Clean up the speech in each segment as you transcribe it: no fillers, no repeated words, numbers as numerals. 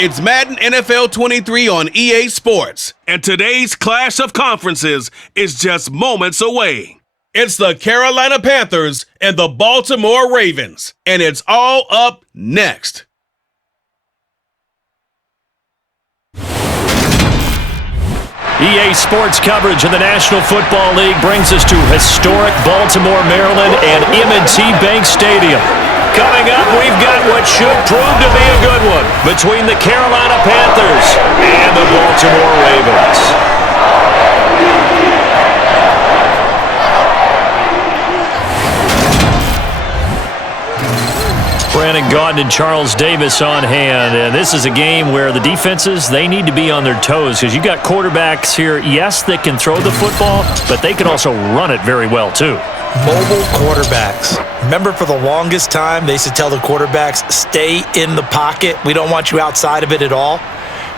It's Madden NFL 23 on EA Sports, and today's clash of conferences is just moments away. It's the Carolina Panthers and the Baltimore Ravens, and it's all up next. EA Sports coverage of the National Football League brings us to historic Baltimore, Maryland, and M&T Bank Stadium. Coming up, we've got what should prove to be a good one between the Carolina Panthers and the Baltimore Ravens. Brandon Gaudin and Charles Davis on hand, and this is a game where the defenses, they need to be on their toes because you got quarterbacks here, yes, that can throw the football, but they can also run it very well too. Mobile quarterbacks. Remember, for the longest time, they used to tell the quarterbacks, stay in the pocket. We don't want you outside of it at all.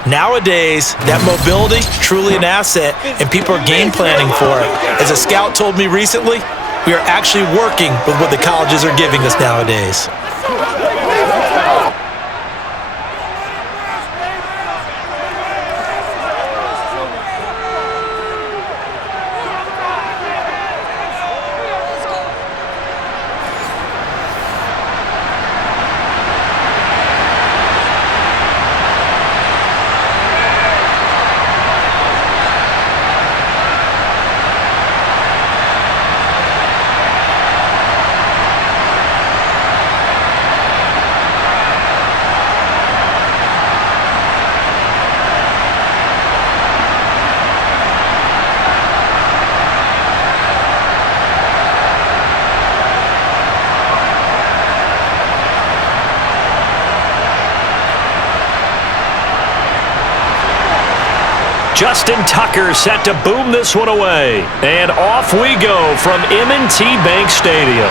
Nowadays, that mobility, truly an asset, and people are game planning for it. As a scout told me recently, we are actually working with what the colleges are giving us nowadays. Justin Tucker set to boom this one away. And off we go from M&T Bank Stadium.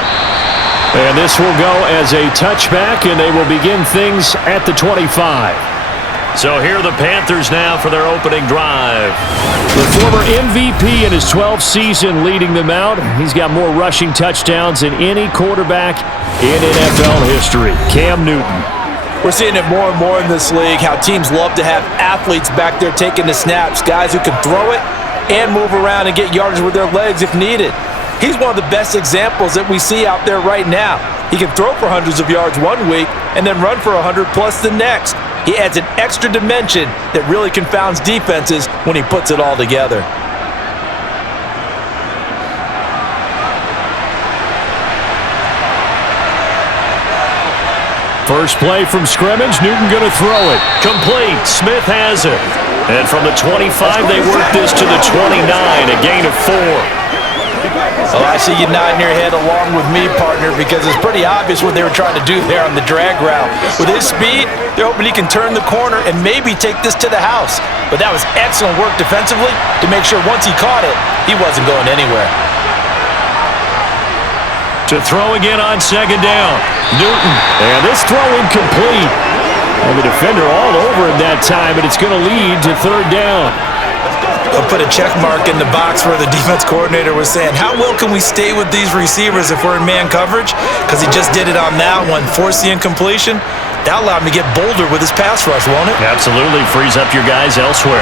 And this will go as a touchback, and they will begin things at the 25. So here are the Panthers now for their opening drive. The former MVP in his 12th season leading them out. He's got more rushing touchdowns than any quarterback in NFL history. Cam Newton. We're seeing it more and more in this league, how teams love to have athletes back there taking the snaps, guys who can throw it and move around and get yardage with their legs if needed. He's one of the best examples that we see out there right now. He can throw for hundreds of yards one week and then run for 100 plus the next. He adds an extra dimension that really confounds defenses when he puts it all together. First play from scrimmage, Newton going to throw it. Complete, Smith has it. And from the 25, they work this to the 29, a gain of 4. Oh, I see you nodding your head along with me, partner, because it's pretty obvious what they were trying to do there on the drag route. With his speed, they're hoping he can turn the corner and maybe take this to the house. But that was excellent work defensively to make sure once he caught it, he wasn't going anywhere. To throw again on second down. Newton. And this throw incomplete. And the defender all over him that time, but it's going to lead to third down. I'll put a check mark in the box where the defense coordinator was saying, how well can we stay with these receivers if we're in man coverage? Because he just did it on that one, forced the incompletion. That allowed him to get bolder with his pass rush, won't it? Absolutely. Frees up your guys elsewhere.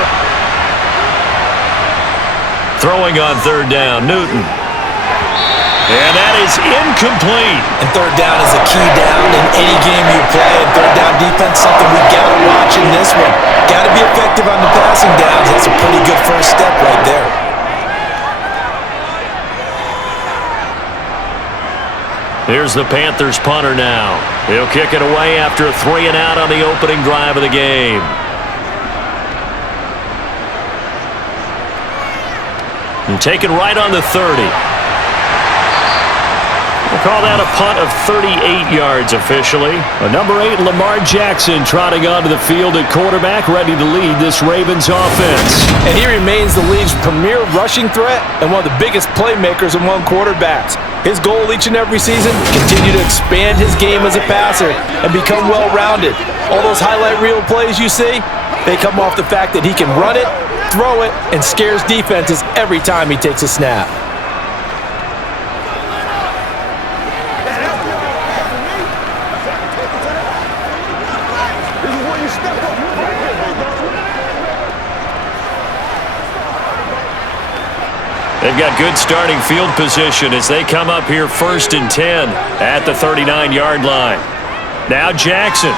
Throwing on third down, Newton. And that is incomplete. And third down is a key down in any game you play. And third down defense, something we got to watch in this one. Got to be effective on the passing downs. That's a pretty good first step right there. Here's the Panthers punter now. He'll kick it away after a 3 and out on the opening drive of the game. And taken right on the 30. We'll call that a punt of 38 yards officially. Number 8, Lamar Jackson, trotting onto the field at quarterback, ready to lead this Ravens offense. And he remains the league's premier rushing threat and one of the biggest playmakers among quarterbacks. His goal each and every season, continue to expand his game as a passer and become well-rounded. All those highlight reel plays you see, they come off the fact that he can run it, throw it, and scares defenses every time he takes a snap. They've got good starting field position as they come up here 1st and 10 at the 39-yard line. Now Jackson.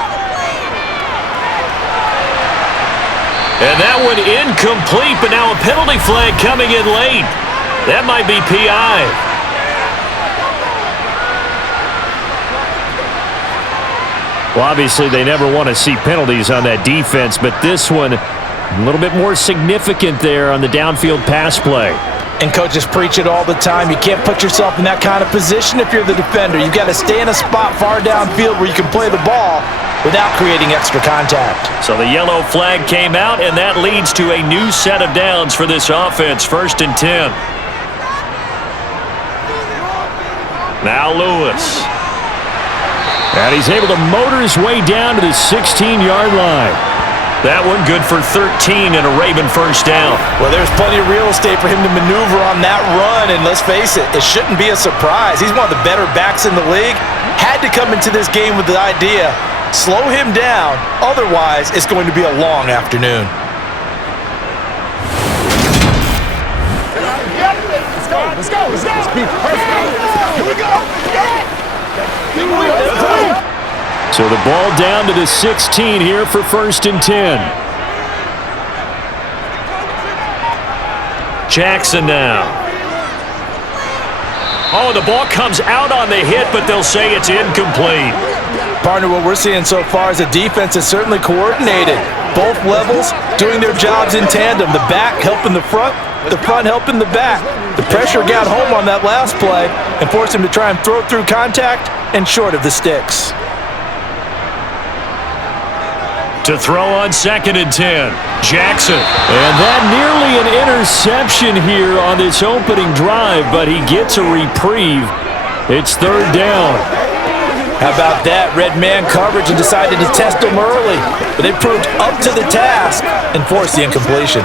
And that one incomplete, but now a penalty flag coming in late. That might be PI. Well, obviously, they never want to see penalties on that defense, but this one a little bit more significant there on the downfield pass play. And coaches preach it all the time. You can't put yourself in that kind of position if you're the defender. You've got to stay in a spot far downfield where you can play the ball without creating extra contact. So the yellow flag came out, and that leads to a new set of downs for this offense, 1st and 10. Now Lewis. And he's able to motor his way down to the 16-yard line. That one good for 13 and a Raven first down. Well, there's plenty of real estate for him to maneuver on that run, and let's face it, it shouldn't be a surprise. He's one of the better backs in the league. Had to come into this game with the idea, slow him down, otherwise it's going to be a long afternoon. Let's go. Here we go. So the ball down to the 16 here for 1st and 10. Jackson now. Oh, the ball comes out on the hit, but they'll say it's incomplete. Partner, what we're seeing so far is the defense is certainly coordinated. Both levels doing their jobs in tandem. The back helping the front helping the back. The pressure got home on that last play and forced him to try and throw through contact and short of the sticks. To throw on 2nd and 10, Jackson. And that nearly an interception here on this opening drive, but he gets a reprieve. It's 3rd down. How about that? Red man coverage and decided to test him early, but they proved up to the task and forced the incompletion.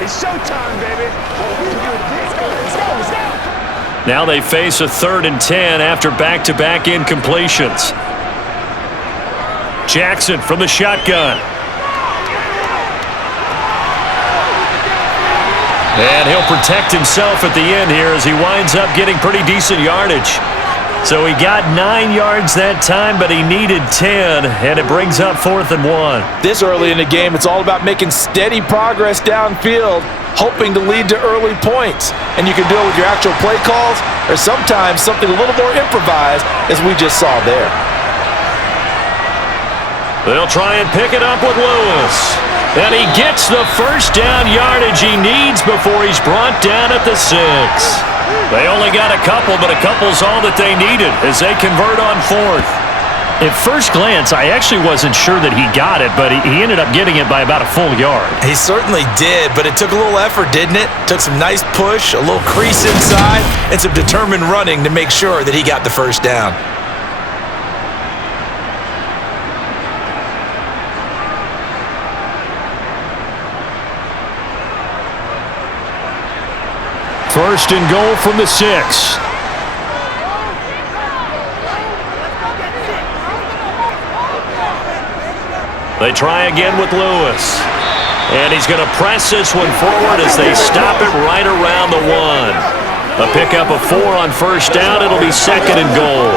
It's showtime, baby. Let's go. Now they face a 3rd and 10 after back-to-back incompletions. Jackson from the shotgun. And he'll protect himself at the end here as he winds up getting pretty decent yardage. So he got 9 yards that time, but he needed 10, and it brings up 4th and 1. This early in the game, it's all about making steady progress downfield, hoping to lead to early points. And you can do it with your actual play calls or sometimes something a little more improvised, as we just saw there. They'll try and pick it up with Lewis. And he gets the first down yardage he needs before he's brought down at the 6. They only got a couple, but a couple's all that they needed as they convert on 4th. At first glance, I actually wasn't sure that he got it, but he ended up getting it by about a full yard. He certainly did, but it took a little effort, didn't it? Took some nice push, a little crease inside, and some determined running to make sure that he got the first down. First and goal from the 6. They try again with Lewis. And he's going to press this one forward as they stop it right around the 1. A pickup of 4 on first down. It'll be 2nd and goal.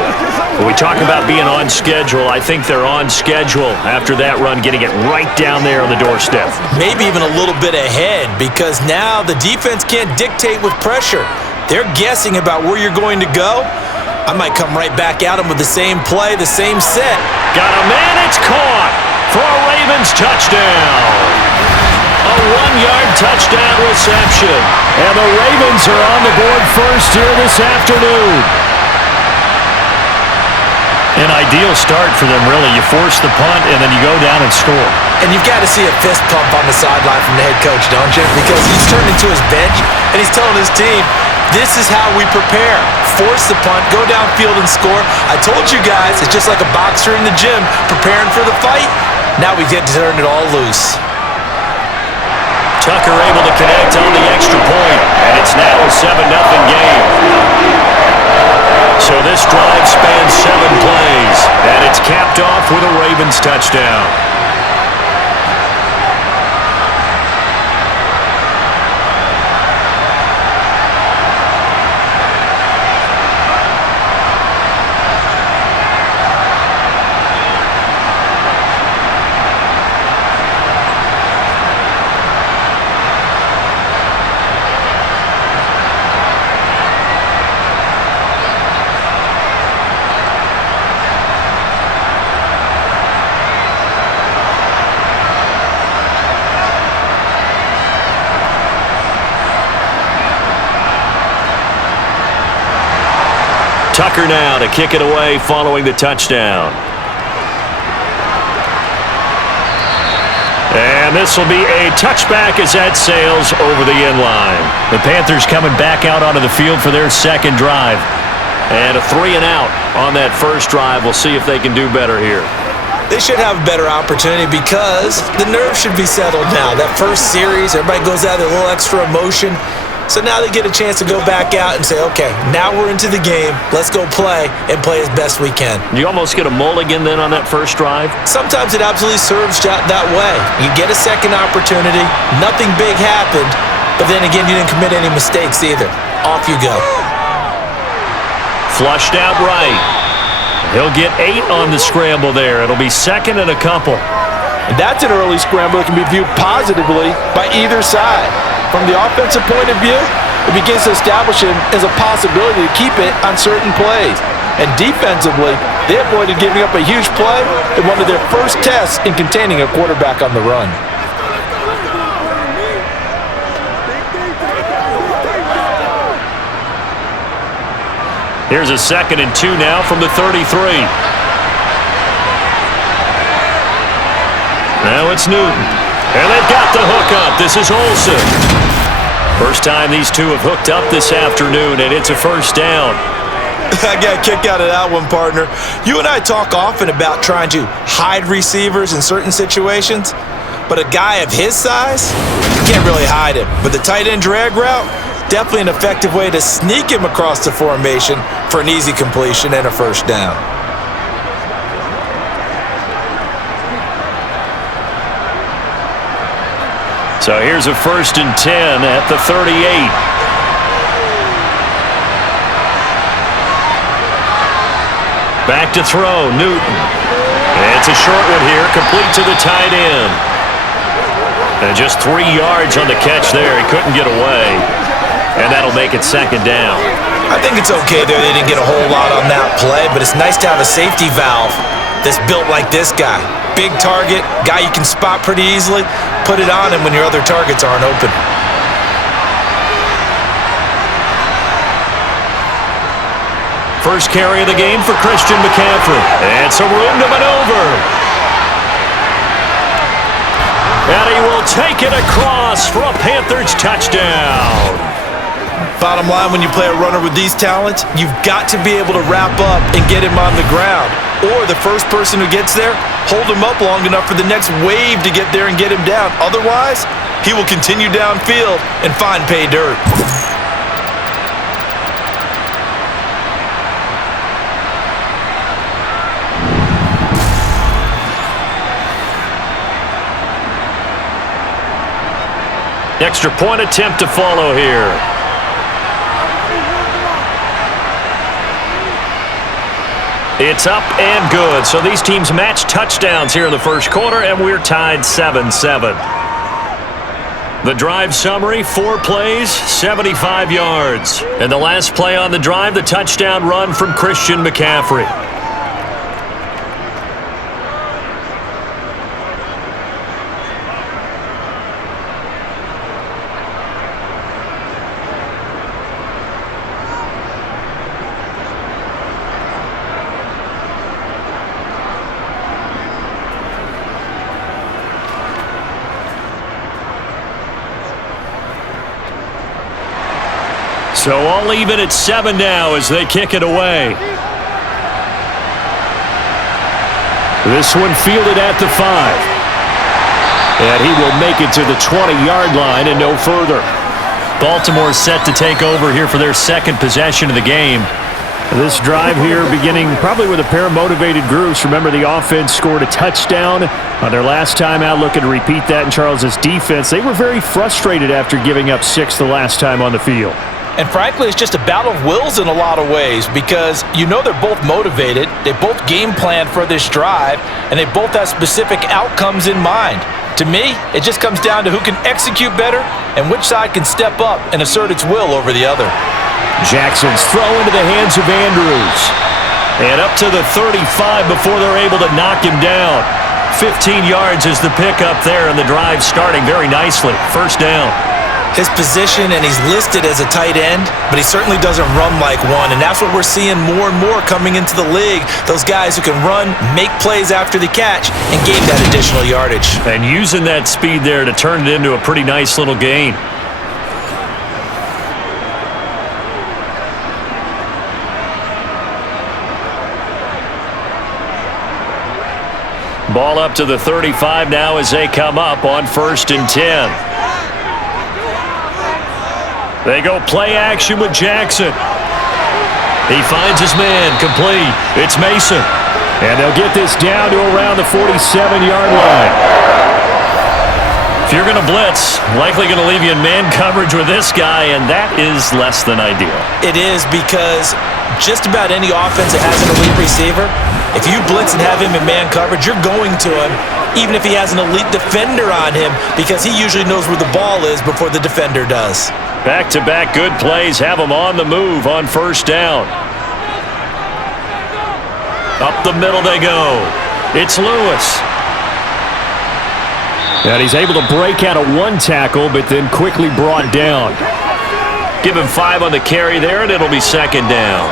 When we talk about being on schedule, I think they're on schedule after that run, getting it right down there on the doorstep. Maybe even a little bit ahead, because now the defense can't dictate with pressure. They're guessing about where you're going to go. I might come right back at them with the same play, the same set. Got a man, it's caught for a Ravens touchdown. A 1-yard touchdown reception. And the Ravens are on the board first here this afternoon. An ideal start for them, really. You force the punt, and then you go down and score. And you've got to see a fist pump on the sideline from the head coach, don't you? Because he's turned into his bench, and he's telling his team, this is how we prepare. Force the punt, go downfield and score. I told you guys, it's just like a boxer in the gym preparing for the fight. Now we get to turn it all loose. Tucker able to connect on the extra point, and it's now a 7-0 game. So this drive spans 7 plays, and it's capped off with a Ravens touchdown. 1 Tucker now to kick it away following the touchdown. And this will be a touchback as that sails over the end line. The Panthers coming back out onto the field for their second drive. And a 3-and-out on that first drive. We'll see if they can do better here. They should have a better opportunity because the nerves should be settled now. That first series, everybody goes out with a little extra emotion. So now they get a chance to go back out and say, okay, now we're into the game. Let's go play and play as best we can. You almost get a mulligan then on that first drive? Sometimes it absolutely serves that way. You get a second opportunity. Nothing big happened. But then again, you didn't commit any mistakes either. Off you go. Flushed out right. He'll get 8 on the scramble there. It'll be second and a couple. And that's an early scramble that can be viewed positively by either side. From the offensive point of view, it begins to establish it as a possibility to keep it on certain plays. And defensively, they avoided giving up a huge play in one of their first tests in containing a quarterback on the run. Here's a 2nd and 2 now from the 33. Now it's Newton. And they've got the hook up. This is Olsen. First time these two have hooked up this afternoon, and it's a first down. I got a kick out of that one, partner. You and I talk often about trying to hide receivers in certain situations, but a guy of his size, you can't really hide him. But the tight end drag route, definitely an effective way to sneak him across the formation for an easy completion and a first down. So here's a 1st and 10 at the 38. Back to throw, Newton. It's a short one here, complete to the tight end. And just 3 yards on the catch there. He couldn't get away. And that'll make it second down. I think it's okay there. They didn't get a whole lot on that play, but it's nice to have a safety valve that's built like this guy. Big target, guy you can spot pretty easily. Put it on him when your other targets aren't open. First carry of the game for Christian McCaffrey. And some room to maneuver. And he will take it across for a Panthers touchdown. Bottom line, when you play a runner with these talents, you've got to be able to wrap up and get him on the ground. Or the first person who gets there, hold him up long enough for the next wave to get there and get him down. Otherwise, he will continue downfield and find pay dirt. Extra point attempt to follow here. It's up and good. So these teams match touchdowns here in the first quarter, and we're tied 7-7. The drive summary, 4 plays, 75 yards. And the last play on the drive, the touchdown run from Christian McCaffrey. So all even at 7 now as they kick it away. This one fielded at the 5. And he will make it to the 20-yard line and no further. Baltimore set to take over here for their second possession of the game. This drive here beginning probably with a pair of motivated groups. Remember, the offense scored a touchdown on their last time out, looking to repeat that in Charles's defense. They were very frustrated after giving up 6 the last time on the field. And frankly, it's just a battle of wills in a lot of ways because you know they're both motivated, they both game planned for this drive, and they both have specific outcomes in mind. To me, it just comes down to who can execute better and which side can step up and assert its will over the other. Jackson's throw into the hands of Andrews. And up to the 35 before they're able to knock him down. 15 yards is the pickup there, and the drive starting very nicely. First down. his position, and he's listed as a tight end, but he certainly doesn't run like one, and that's what we're seeing more and more coming into the league. Those guys who can run, make plays after the catch, and gain that additional yardage. And using that speed there to turn it into a pretty nice little gain. Ball up to the 35 now as they come up on 1st and 10. They go play action with Jackson. He finds his man, complete. It's Mason. And they'll get this down to around the 47-yard line. If you're going to blitz, likely going to leave you in man coverage with this guy, and that is less than ideal. It is, because just about any offense that has an elite receiver, if you blitz and have him in man coverage, you're going to him, even if he has an elite defender on him, because he usually knows where the ball is before the defender does. Back-to-back good plays have him on the move on 1st down. Up the middle they go. It's Lewis. And he's able to break out of one tackle, but then quickly brought down. Give him 5 on the carry there, and it'll be 2nd down.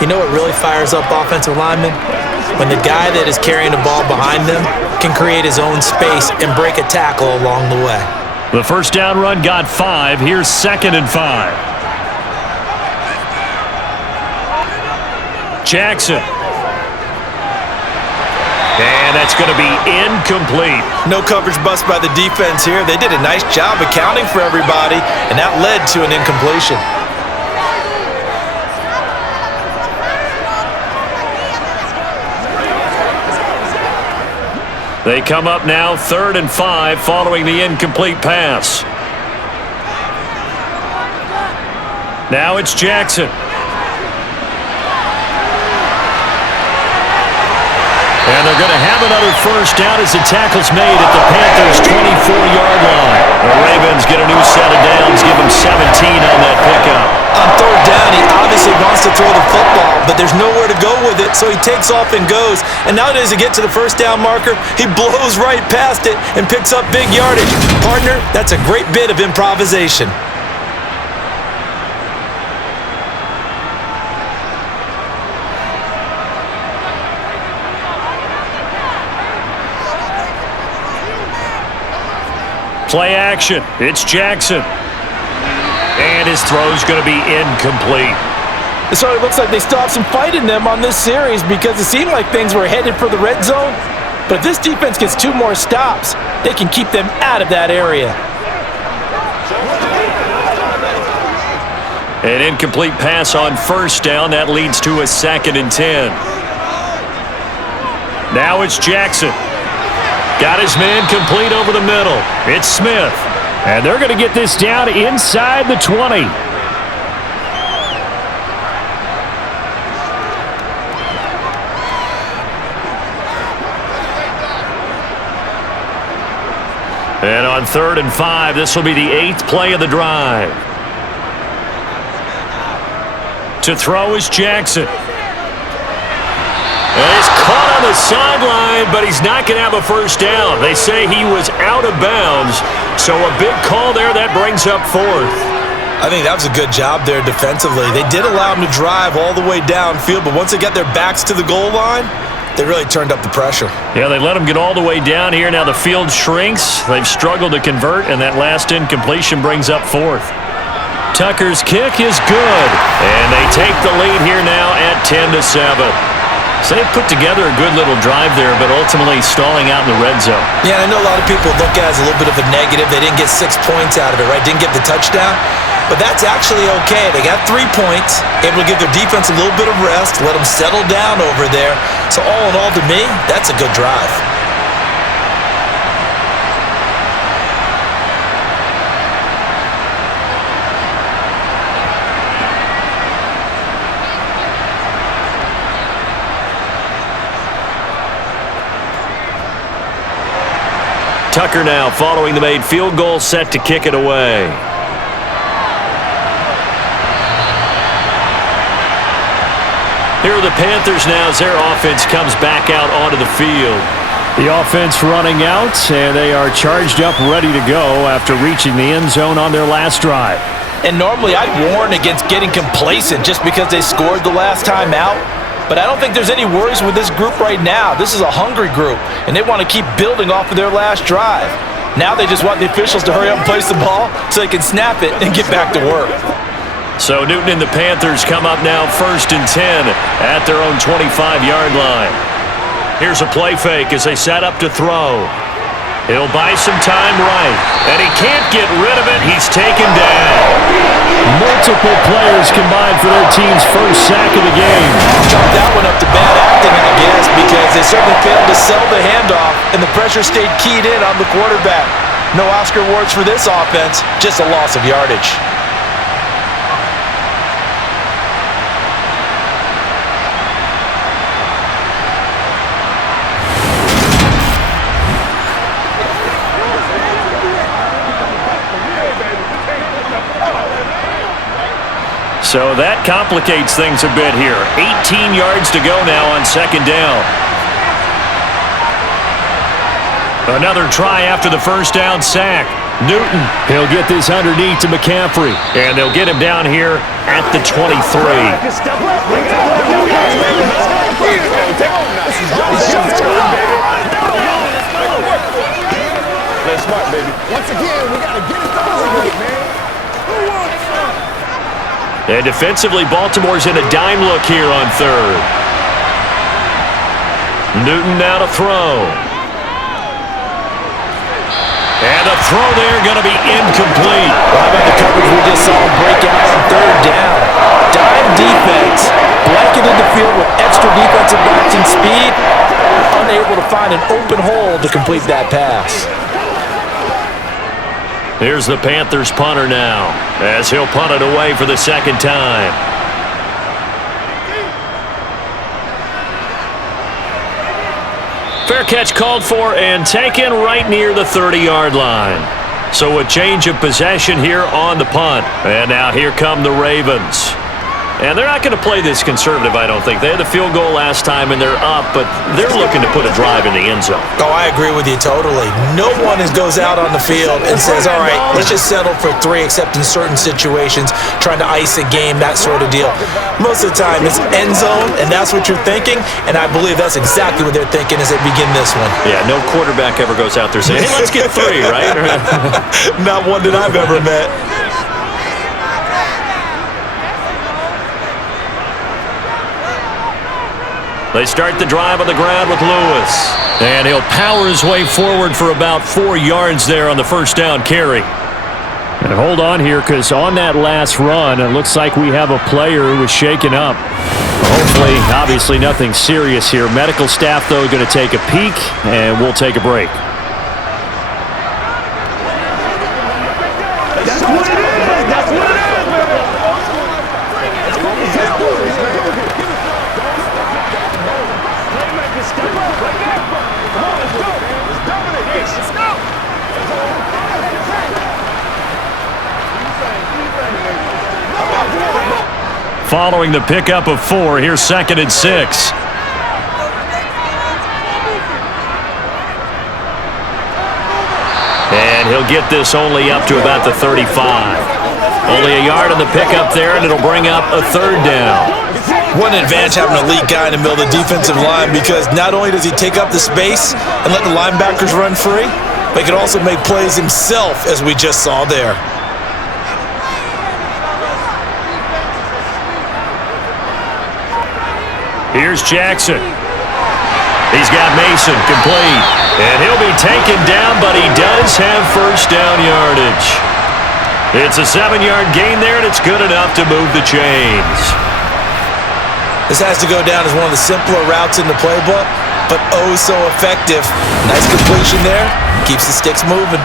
You know what really fires up offensive linemen? When the guy that is carrying the ball behind them can create his own space and break a tackle along the way. The 1st down run got 5. Here's 2nd and 5. Jackson. And that's going to be incomplete. No coverage bust by the defense here. They did a nice job accounting for everybody, and that led to an incompletion. They come up now 3rd and 5 following the incomplete pass. Now it's Jackson. And they're going to have another 1st down as the tackle's made at the Panthers' 24-yard line. The Ravens get a new set of downs, give them 17 on that pickup. On 3rd down, he obviously wants to throw the football, but there's nowhere to go with it, so he takes off and goes. And nowadays, to get to the 1st down marker, he blows right past it and picks up big yardage. Partner, that's a great bit of improvisation. Play action. It's Jackson. And his throw's going to be incomplete. So it looks like they still have some fight in them on this series, because it seemed like things were headed for the red zone. But if this defense gets 2 more stops, they can keep them out of that area. An incomplete pass on 1st down. That leads to a 2nd and 10. Now it's Jackson. Got his man complete over the middle. It's Smith. And they're going to get this down inside the 20. And on 3rd and 5, this will be the 8th play of the drive. To throw is Jackson. And he's caught on the sideline, but he's not going to have a 1st down. They say he was out of bounds, so a big call there. That brings up 4th. I think that was a good job there defensively. They did allow him to drive all the way downfield, but once they got their backs to the goal line, they really turned up the pressure. Yeah, they let him get all the way down here. Now the field shrinks. They've struggled to convert, and that last incompletion brings up 4th. Tucker's kick is good, and they take the lead here now at 10-7. So they put together a good little drive there, but ultimately stalling out in the red zone. Yeah, I know a lot of people look at it as a little bit of a negative. They didn't get 6 points out of it, right? Didn't get the touchdown. But that's actually okay. They got 3 points, able to give their defense a little bit of rest, let them settle down over there. So all in all, to me, that's a good drive. Tucker now following the made field goal, set to kick it away. Here are the Panthers now as their offense comes back out onto the field. The offense running out, and they are charged up, ready to go after reaching the end zone on their last drive. And normally I'd warn against getting complacent just because they scored the last time out. But I don't think there's any worries with this group right now. This is a hungry group, and they want to keep building off of their last drive. Now they just want the officials to hurry up and place the ball so they can snap it and get back to work. So Newton and the Panthers come up now 1st and 10 at their own 25-yard line. Here's a play fake as they set up to throw. He'll buy some time right, and he can't get rid of it. He's taken down. Multiple players combined for their team's first sack of the game. Chalk that one up to bad acting, I guess, because they certainly failed to sell the handoff, and the pressure stayed keyed in on the quarterback. No Oscar awards for this offense, just a loss of yardage. So that complicates things a bit here. 18 yards to go now on 2nd down. Another try after the first down sack. Newton, he'll get this underneath to McCaffrey, and they'll get him down here at the 23. Play smart, baby. Once again, we got to get it done, man. And defensively, Baltimore's in a dime look here on 3rd. Newton now to throw. And the throw there going to be incomplete. How about the coverage we just saw him break out on 3rd down? Dime defense, blanketed the field with extra defensive backs and speed, unable to find an open hole to complete that pass. Here's the Panthers punter now, as he'll punt it away for the 2nd time. Fair catch called for and taken right near the 30-yard line. So a change of possession here on the punt. And now here come the Ravens. And they're not going to play this conservative, I don't think. They had the field goal last time, and they're up, but they're looking to put a drive in the end zone. Oh, I agree with you totally. No one goes out on the field and says, all right, let's just settle for 3, except in certain situations, trying to ice a game, that sort of deal. Most of the time, it's end zone, and that's what you're thinking, and I believe that's exactly what they're thinking as they begin this one. Yeah, no quarterback ever goes out there saying, hey, let's get 3, right? Not one that I've ever met. They start the drive on the ground with Lewis. And he'll power his way forward for about 4 yards there on the first down carry. And hold on here, because on that last run, it looks like we have a player who was shaken up. Hopefully, obviously nothing serious here. Medical staff, though, going to take a peek, and we'll take a break. That's what it is. That's what it is. Following the pickup of 4, here's 2nd and 6. And he'll get this only up to about the 35. Only a yard on the pickup there, and it'll bring up a 3rd down. What an advantage having an elite guy in the middle of the defensive line, because not only does he take up the space and let the linebackers run free, but he can also make plays himself, as we just saw there. Here's Jackson. He's got Mason complete. And he'll be taken down, but he does have first down yardage. It's a 7-yard gain there, and it's good enough to move the chains. This has to go down as one of the simpler routes in the playbook, but oh so effective. Nice completion there. Keeps the sticks moving.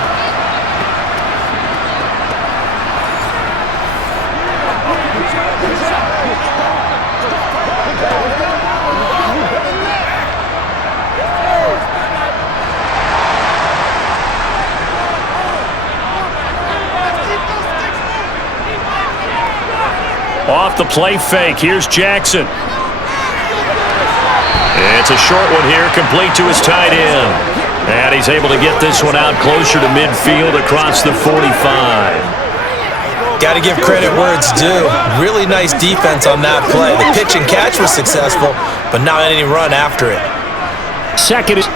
Off the play fake, here's Jackson. It's a short one here, complete to his tight end. And he's able to get this one out closer to midfield across the 45. Got to give credit where it's due. Really nice defense on that play. The pitch and catch was successful, but not any run after it. Second is...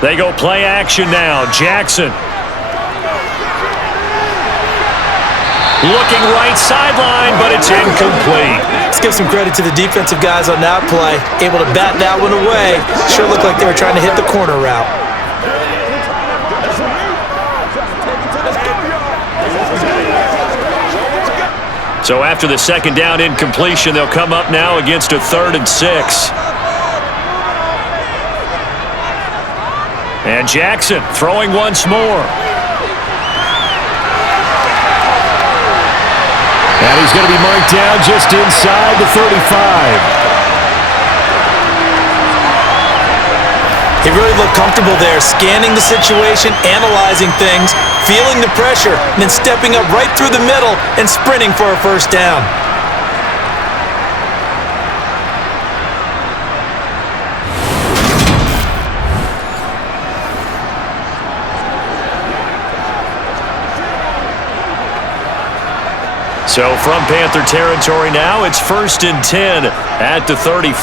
They go play action now. Jackson. Looking right sideline, but it's incomplete. Let's give some credit to the defensive guys on that play. Able to bat that one away. Sure looked like they were trying to hit the corner route. So after the second down incompletion, they'll come up now against a 3rd and 6. And Jackson throwing once more. And he's going to be marked down just inside the 35. He really looked comfortable there, scanning the situation, analyzing things, feeling the pressure, and then stepping up right through the middle and sprinting for a first down. So from Panther territory now, it's 1st and 10 at the 34.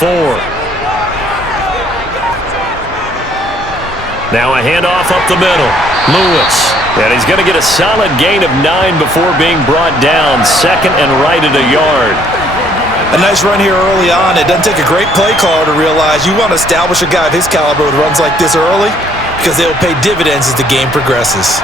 Now a handoff up the middle. Lewis. And he's going to get a solid gain of 9 before being brought down. 2nd and right at a yard. A nice run here early on. It doesn't take a great play caller to realize you want to establish a guy of his caliber with runs like this early because they'll pay dividends as the game progresses.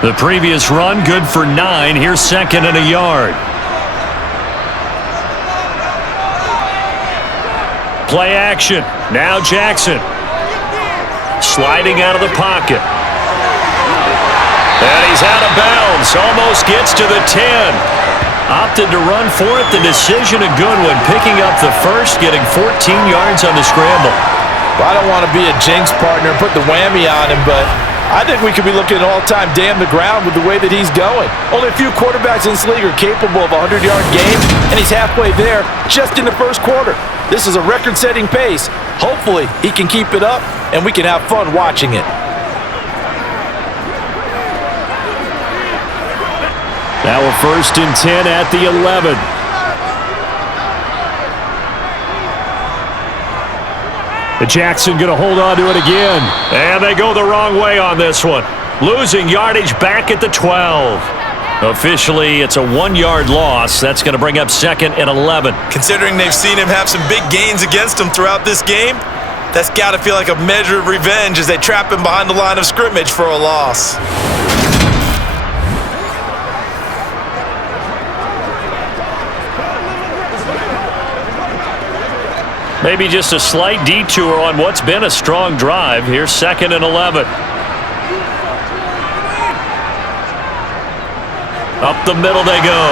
The previous run, good for 9. Here's 2nd and a yard. Play action. Now Jackson. Sliding out of the pocket. And he's out of bounds. Almost gets to the 10. Opted to run for it. The decision a good one. Picking up the first, getting 14 yards on the scramble. Well, I don't want to be a jinx partner and put the whammy on him, but I think we could be looking at all-time damn the ground with the way that he's going. Only a few quarterbacks in this league are capable of a 100-yard game, and he's halfway there just in the first quarter. This is a record-setting pace. Hopefully, he can keep it up, and we can have fun watching it. Now a 1st and 10 at the 11. Jackson going to hold on to it again. And they go the wrong way on this one. Losing yardage back at the 12. Officially, it's a 1-yard loss. That's going to bring up 2nd and 11. Considering they've seen him have some big gains against him throughout this game, that's got to feel like a measure of revenge as they trap him behind the line of scrimmage for a loss. Maybe just a slight detour on what's been a strong drive. Here's 2nd and 11. Up the middle they go.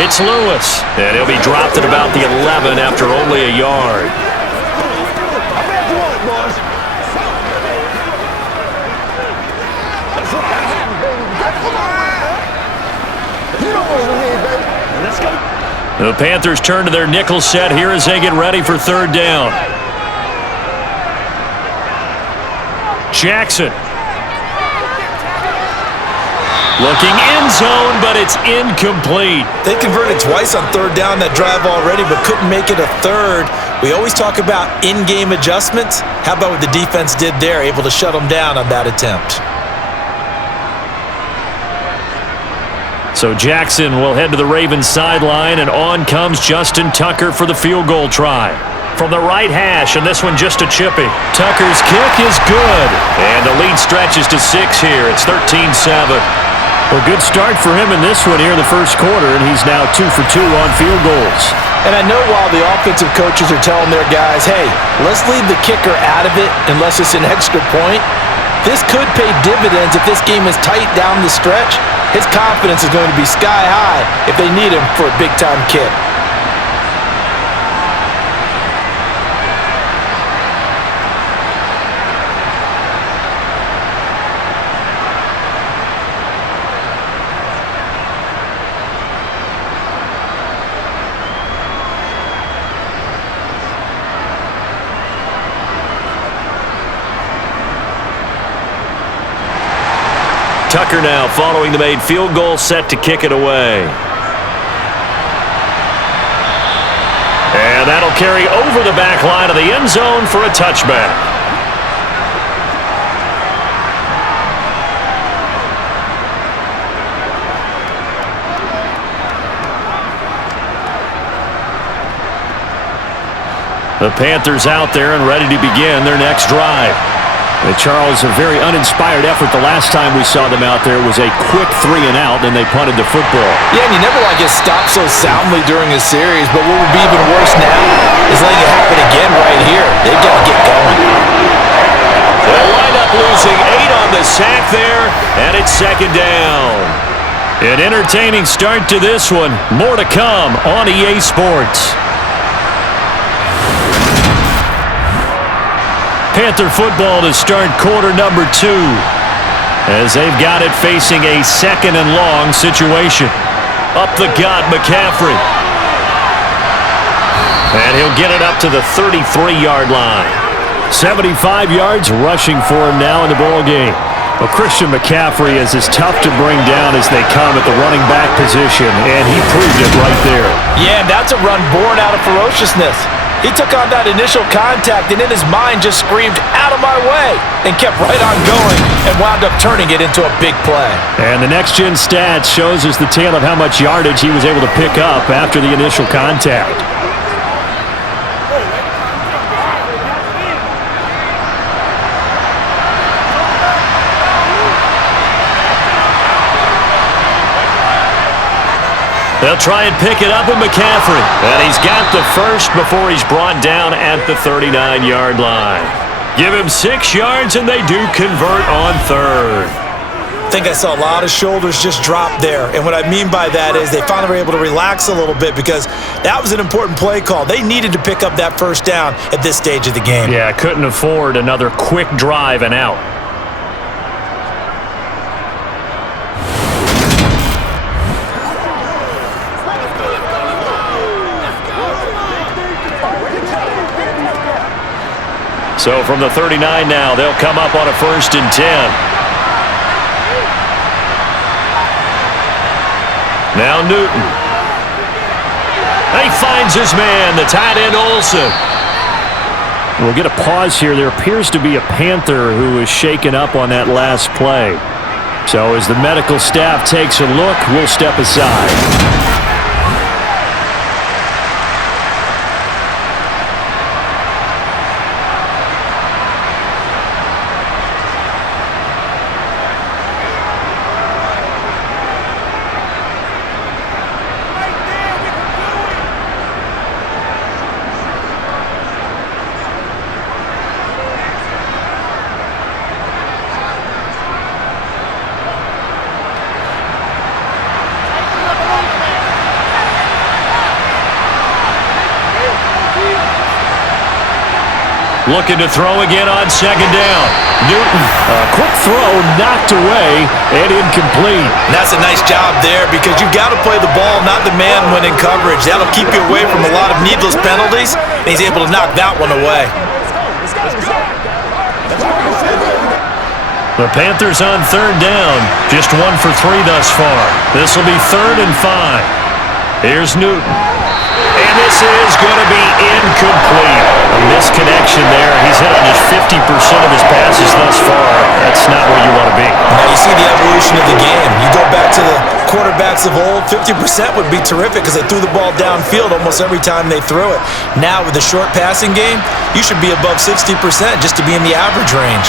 It's Lewis. And he'll be dropped at about the 11 after only a yard. The Panthers turn to their nickel set here as they get ready for 3rd down. Jackson. Looking end zone, but it's incomplete. They converted twice on 3rd down that drive already, but couldn't make it a 3rd. We always talk about in-game adjustments. How about what the defense did there, able to shut them down on that attempt? So Jackson will head to the Ravens sideline, and on comes Justin Tucker for the field goal try. From the right hash, and this one just a chippy. Tucker's kick is good, and the lead stretches to 6 here. It's 13-7. Well, good start for him in this one here in the first quarter, and he's now 2 for 2 on field goals. And I know while the offensive coaches are telling their guys, hey, let's leave the kicker out of it unless it's an extra point, this could pay dividends if this game is tight down the stretch. His confidence is going to be sky high if they need him for a big-time kick. Tucker now following the made field goal, set to kick it away. And that'll carry over the back line of the end zone for a touchback. The Panthers out there and ready to begin their next drive. And Charles, a very uninspired effort the last time we saw them out there was a quick 3 and out, and they punted the football. Yeah, and you never like get stopped so soundly during a series, but what would be even worse now is letting it happen again right here. They've got to get going. They'll wind up losing 8 on the sack there, and it's second down. An entertaining start to this one. More to come on EA Sports. Panther football to start quarter number 2 as they've got it facing a second and long situation. Up the gut, McCaffrey. And he'll get it up to the 33-yard line. 75 yards rushing for him now in the ball game. Well, Christian McCaffrey is as tough to bring down as they come at the running back position, and he proved it right there. Yeah, and that's a run born out of ferociousness. He took on that initial contact and in his mind just screamed, "Out of my way," and kept right on going and wound up turning it into a big play. And the next-gen stats shows us the tale of how much yardage he was able to pick up after the initial contact. They'll try and pick it up with McCaffrey. And he's got the first before he's brought down at the 39-yard line. Give him 6 yards, and they do convert on third. I think I saw a lot of shoulders just drop there. And what I mean by that is they finally were able to relax a little bit because that was an important play call. They needed to pick up that first down at this stage of the game. Yeah, couldn't afford another quick drive and out. So from the 39 now, they'll come up on a 1st and 10. Now Newton. He finds his man, the tight end Olsen. We'll get a pause here. There appears to be a Panther who is shaken up on that last play. So as the medical staff takes a look, we'll step aside. Looking to throw again on 2nd down. Newton, a quick throw knocked away and incomplete. And that's a nice job there because you've got to play the ball, not the man when in coverage. That'll keep you away from a lot of needless penalties, and he's able to knock that one away. The Panthers on 3rd down, just 1 for 3 thus far. This will be 3rd and 5. Here's Newton. And this is going to be incomplete. A misconnection there. He's hit on just 50% of his passes thus far. That's not where you want to be. Now you see the evolution of the game. You go back to the quarterbacks of old, 50% would be terrific because they threw the ball downfield almost every time they threw it. Now with the short passing game, you should be above 60% just to be in the average range.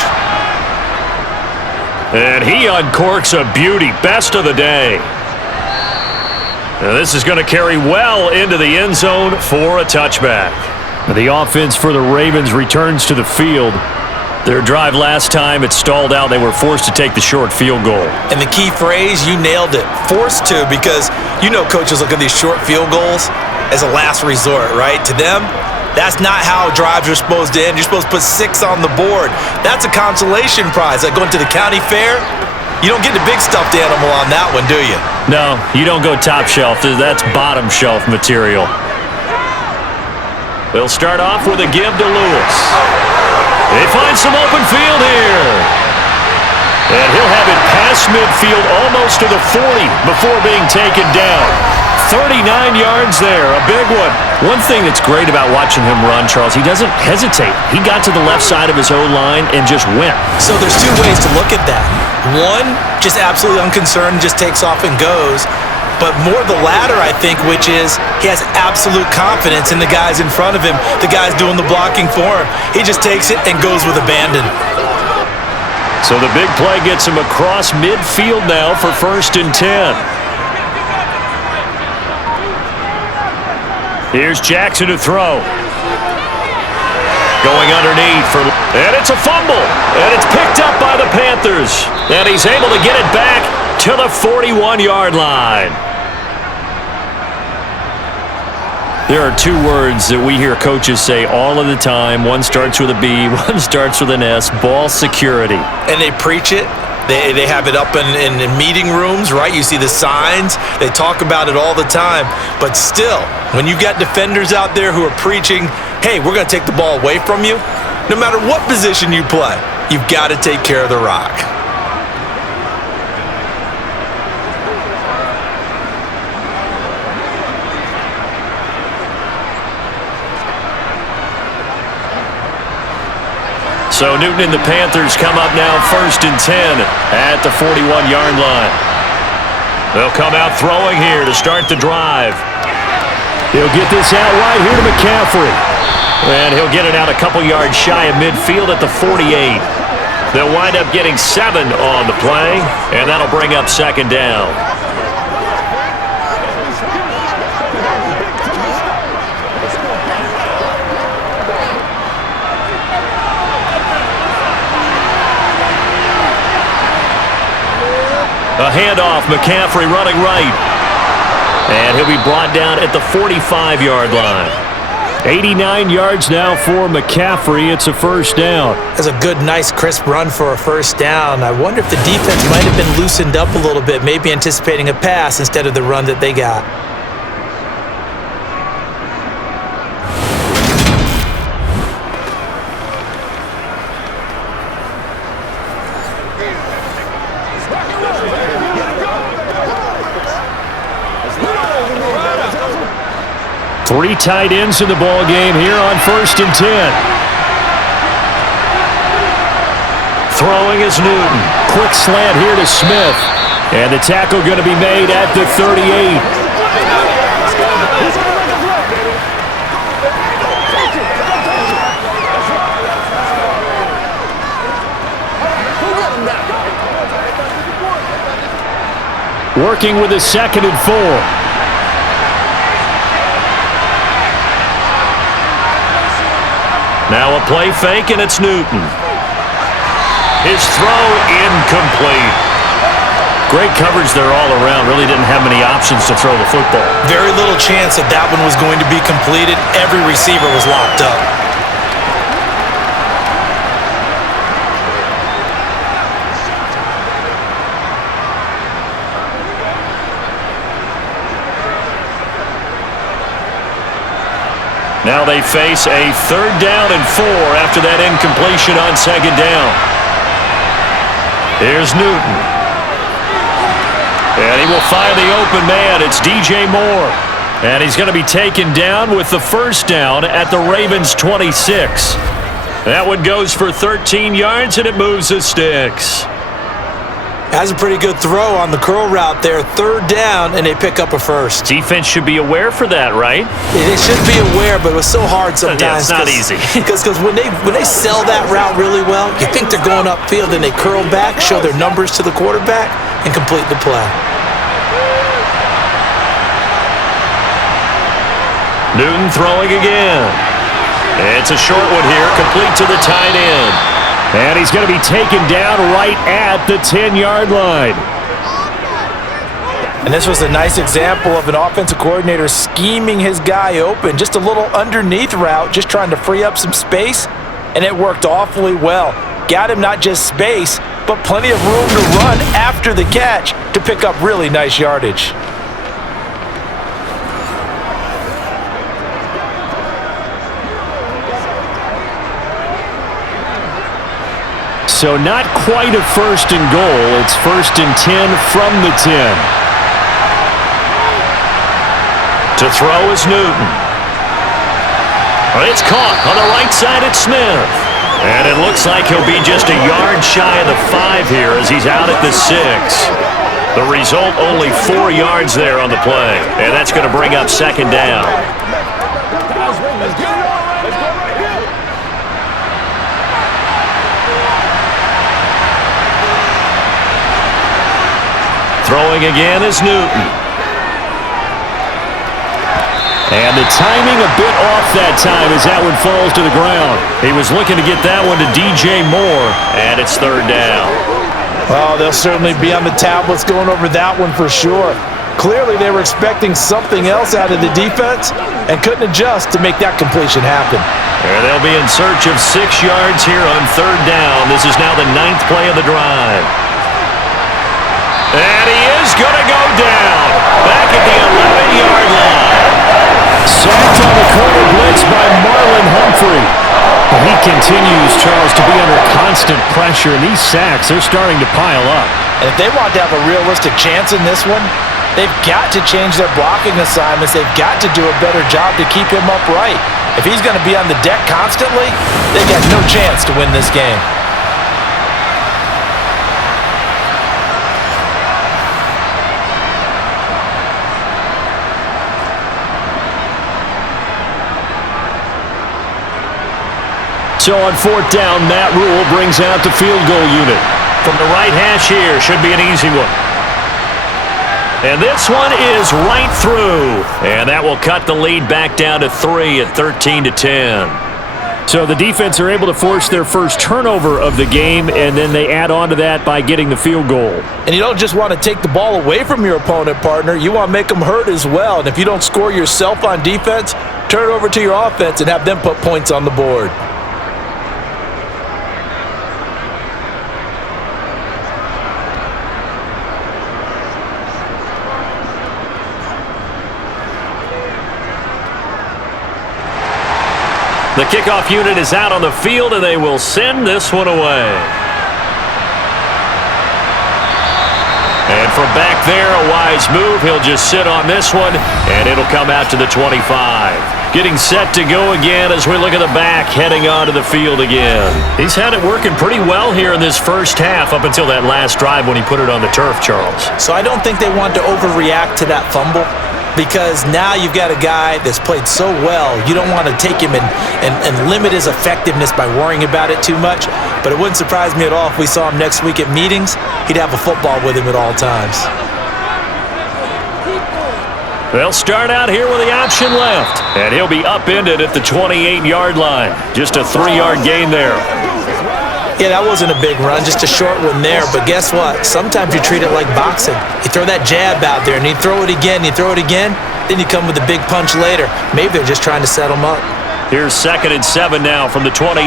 And he uncorks a beauty. Best of the day. Now this is going to carry well into the end zone for a touchback. The offense for the Ravens returns to the field. Their drive last time, it stalled out. They were forced to take the short field goal. And the key phrase, you nailed it. Forced to, because you know coaches look at these short field goals as a last resort, right? To them, that's not how drives are supposed to end. You're supposed to put 6 on the board. That's a consolation prize. Like going to the county fair, you don't get the big stuffed animal on that one, do you? No, you don't go top shelf. That's bottom shelf material. They'll start off with a give to Lewis. They find some open field here. And he'll have it past midfield almost to the 40 before being taken down. 39 yards there, a big one. One thing that's great about watching him run, Charles, he doesn't hesitate. He got to the left side of his O-line and just went. So there's two ways to look at that. One, just absolutely unconcerned, just takes off and goes. But more the latter, I think, which is he has absolute confidence in the guys in front of him, the guys doing the blocking for him. He just takes it and goes with abandon. So the big play gets him across midfield now for 1st and 10. Here's Jackson to throw. Going underneath and it's a fumble. And it's picked up by the Panthers. And he's able to get it back to the 41-yard line. There are two words that we hear coaches say all of the time. One starts with a B, one starts with an S, ball security. And they preach it. They have it up in meeting rooms, right? You see the signs. They talk about it all the time. But still, when you've got defenders out there who are preaching, hey, we're going to take the ball away from you, no matter what position you play, you've got to take care of the rock. So Newton and the Panthers come up now 1st and 10 at the 41-yard line. They'll come out throwing here to start the drive. He'll get this out right here to McCaffrey. And he'll get it out a couple yards shy of midfield at the 48. They'll wind up getting 7 on the play, and that'll bring up 2nd down. A handoff, McCaffrey running right. And he'll be brought down at the 45-yard line. 89 yards now for McCaffrey. It's a 1st down. That's a good, nice, crisp run for a 1st down. I wonder if the defense might have been loosened up a little bit, maybe anticipating a pass instead of the run that they got. Three tight ends in the ball game here on 1st and 10. Throwing is Newton. Quick slant here to Smith. And the tackle going to be made at the 38. Working with a 2nd and 4. Now a play fake, and it's Newton. His throw incomplete. Great coverage there all around. Really didn't have many options to throw the football. Very little chance that that one was going to be completed. Every receiver was locked up. Now they face a 3rd down and 4 after that incompletion on 2nd down. Here's Newton. And he will find the open man. It's DJ Moore. And he's going to be taken down with the 1st down at the Ravens' 26. That one goes for 13 yards, and it moves the sticks. Has a pretty good throw on the curl route there. 3rd down, and they pick up a 1st. Defense should be aware for that, right? They should be aware, but it was so hard sometimes. Yeah, it's not easy. Because when they sell that route really well, you think they're going upfield, and they curl back, show their numbers to the quarterback, and complete the play. Newton throwing again. It's a short one here, complete to the tight end. And he's going to be taken down right at the 10-yard line. And this was a nice example of an offensive coordinator scheming his guy open. Just a little underneath route, just trying to free up some space, and it worked awfully well. Got him not just space, but plenty of room to run after the catch to pick up really nice yardage. So not quite a first and goal. It's 1st and 10 from the 10. To throw is Newton. It's caught on the right side at Smith. And it looks like he'll be just a yard shy of the 5 here as he's out at the 6. The result, only 4 yards there on the play. And that's going to bring up 2nd down. Throwing again is Newton. And the timing a bit off that time as that one falls to the ground. He was looking to get that one to DJ Moore, and it's 3rd down. Well, they'll certainly be on the tablets going over that one for sure. Clearly, they were expecting something else out of the defense and couldn't adjust to make that completion happen. And they'll be in search of 6 yards here on 3rd down. This is now the 9th play of the drive. And he is going to go down back at the 11-yard line. Sacked on the corner blitz by Marlon Humphrey. And he continues, Charles, to be under constant pressure, and these sacks, they're starting to pile up. And if they want to have a realistic chance in this one, they've got to change their blocking assignments. They've got to do a better job to keep him upright. If he's going to be on the deck constantly, they've got no chance to win this game. So on 4th down, Matt Rule brings out the field goal unit. From the right hash here, should be an easy one. And this one is right through. And that will cut the lead back down to 3 at 13-10. So the defense are able to force their first turnover of the game, and then they add on to that by getting the field goal. And you don't just want to take the ball away from your opponent, partner. You want to make them hurt as well. And if you don't score yourself on defense, turn it over to your offense and have them put points on the board. The kickoff unit is out on the field, and they will send this one away. And from back there, a wise move. He'll just sit on this one, and it'll come out to the 25. Getting set to go again as we look at the back, heading onto the field again. He's had it working pretty well here in this first half up until that last drive when he put it on the turf, Charles. So I don't think they want to overreact to that fumble, because now you've got a guy that's played so well. You don't want to take him and limit his effectiveness by worrying about it too much. But it wouldn't surprise me at all if we saw him next week at meetings. He'd have a football with him at all times. They'll start out here with the option left. And he'll be upended at the 28-yard line. Just a 3-yard gain there. Yeah, that wasn't a big run, just a short one there. But guess what? Sometimes you treat it like boxing. You throw that jab out there, and you throw it again, then you come with a big punch later. Maybe they're just trying to set them up. Here's 2nd and 7 now from the 28.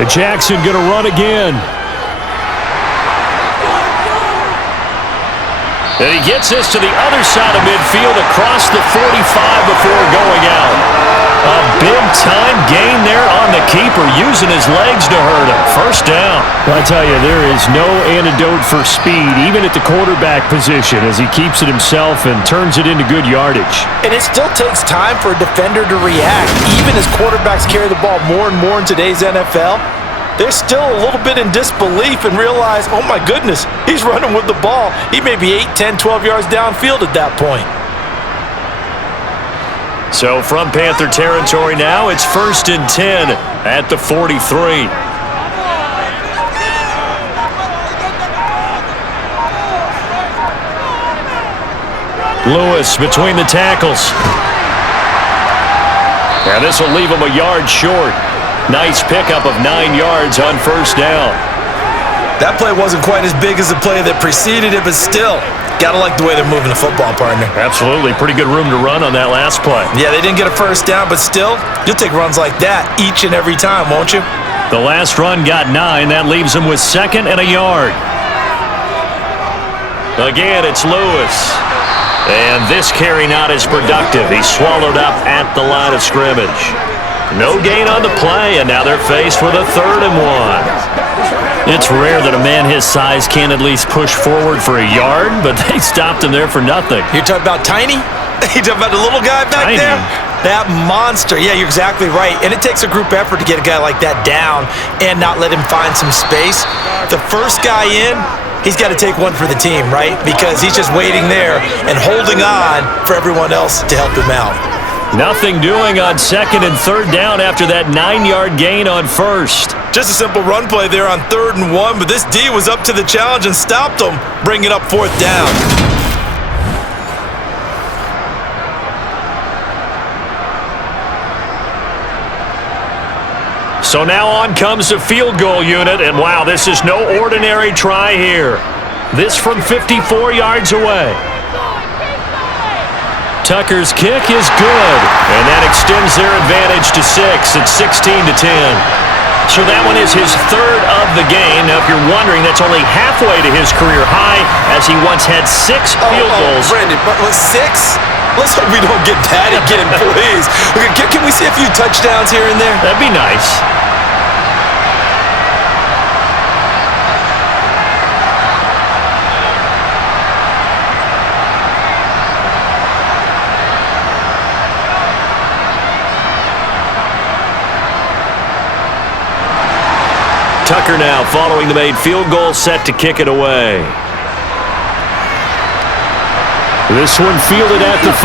And Jackson going to run again. And he gets this to the other side of midfield across the 45 before going out. A big-time gain there on the keeper, using his legs to hurt him. First down. I tell you, there is no antidote for speed, even at the quarterback position, as he keeps it himself and turns it into good yardage. And it still takes time for a defender to react. Even as quarterbacks carry the ball more and more in today's NFL, they're still a little bit in disbelief and realize, oh my goodness, he's running with the ball. He may be 8, 10, 12 yards downfield at that point. So from Panther territory now, it's 1st and 10 at the 43. Lewis between the tackles. And this will leave him a yard short. Nice pickup of 9 yards on 1st down. That play wasn't quite as big as the play that preceded it, but still, gotta like the way they're moving the football, partner. Absolutely. Pretty good room to run on that last play. Yeah, they didn't get a first down, but still, you'll take runs like that each and every time, won't you? The last run got 9. That leaves him with 2nd and a yard. Again, it's Lewis. And this carry not as productive. He's swallowed up at the line of scrimmage. No gain on the play, and now they're faced with a 3rd and 1. It's rare that a man his size can at least push forward for a yard, but they stopped him there for nothing. You're talking about Tiny? You're talking about the little guy back Tiny. there? That monster. Yeah, you're exactly right. And it takes a group effort to get a guy like that down and not let him find some space. The first guy in, he's got to take one for the team, right? Because he's just waiting there and holding on for everyone else to help him out. Nothing doing on 2nd and 3rd down after that 9-yard gain on 1st. Just a simple run play there on 3rd and 1, but this D was up to the challenge and stopped him, bringing up 4th down. So now on comes the field goal unit, and wow, this is no ordinary try here. This from 54 yards away. Tucker's kick is good. And that extends their advantage to 6. It's 16-10. So that one is his 3rd of the game. Now, if you're wondering, that's only halfway to his career high, as he once had 6 field goals. Brandon, but was 6? Let's hope we don't get that again, please. Can we see a few touchdowns here and there? That'd be nice. Tucker now following the made field goal, set to kick it away. This one fielded at the 5.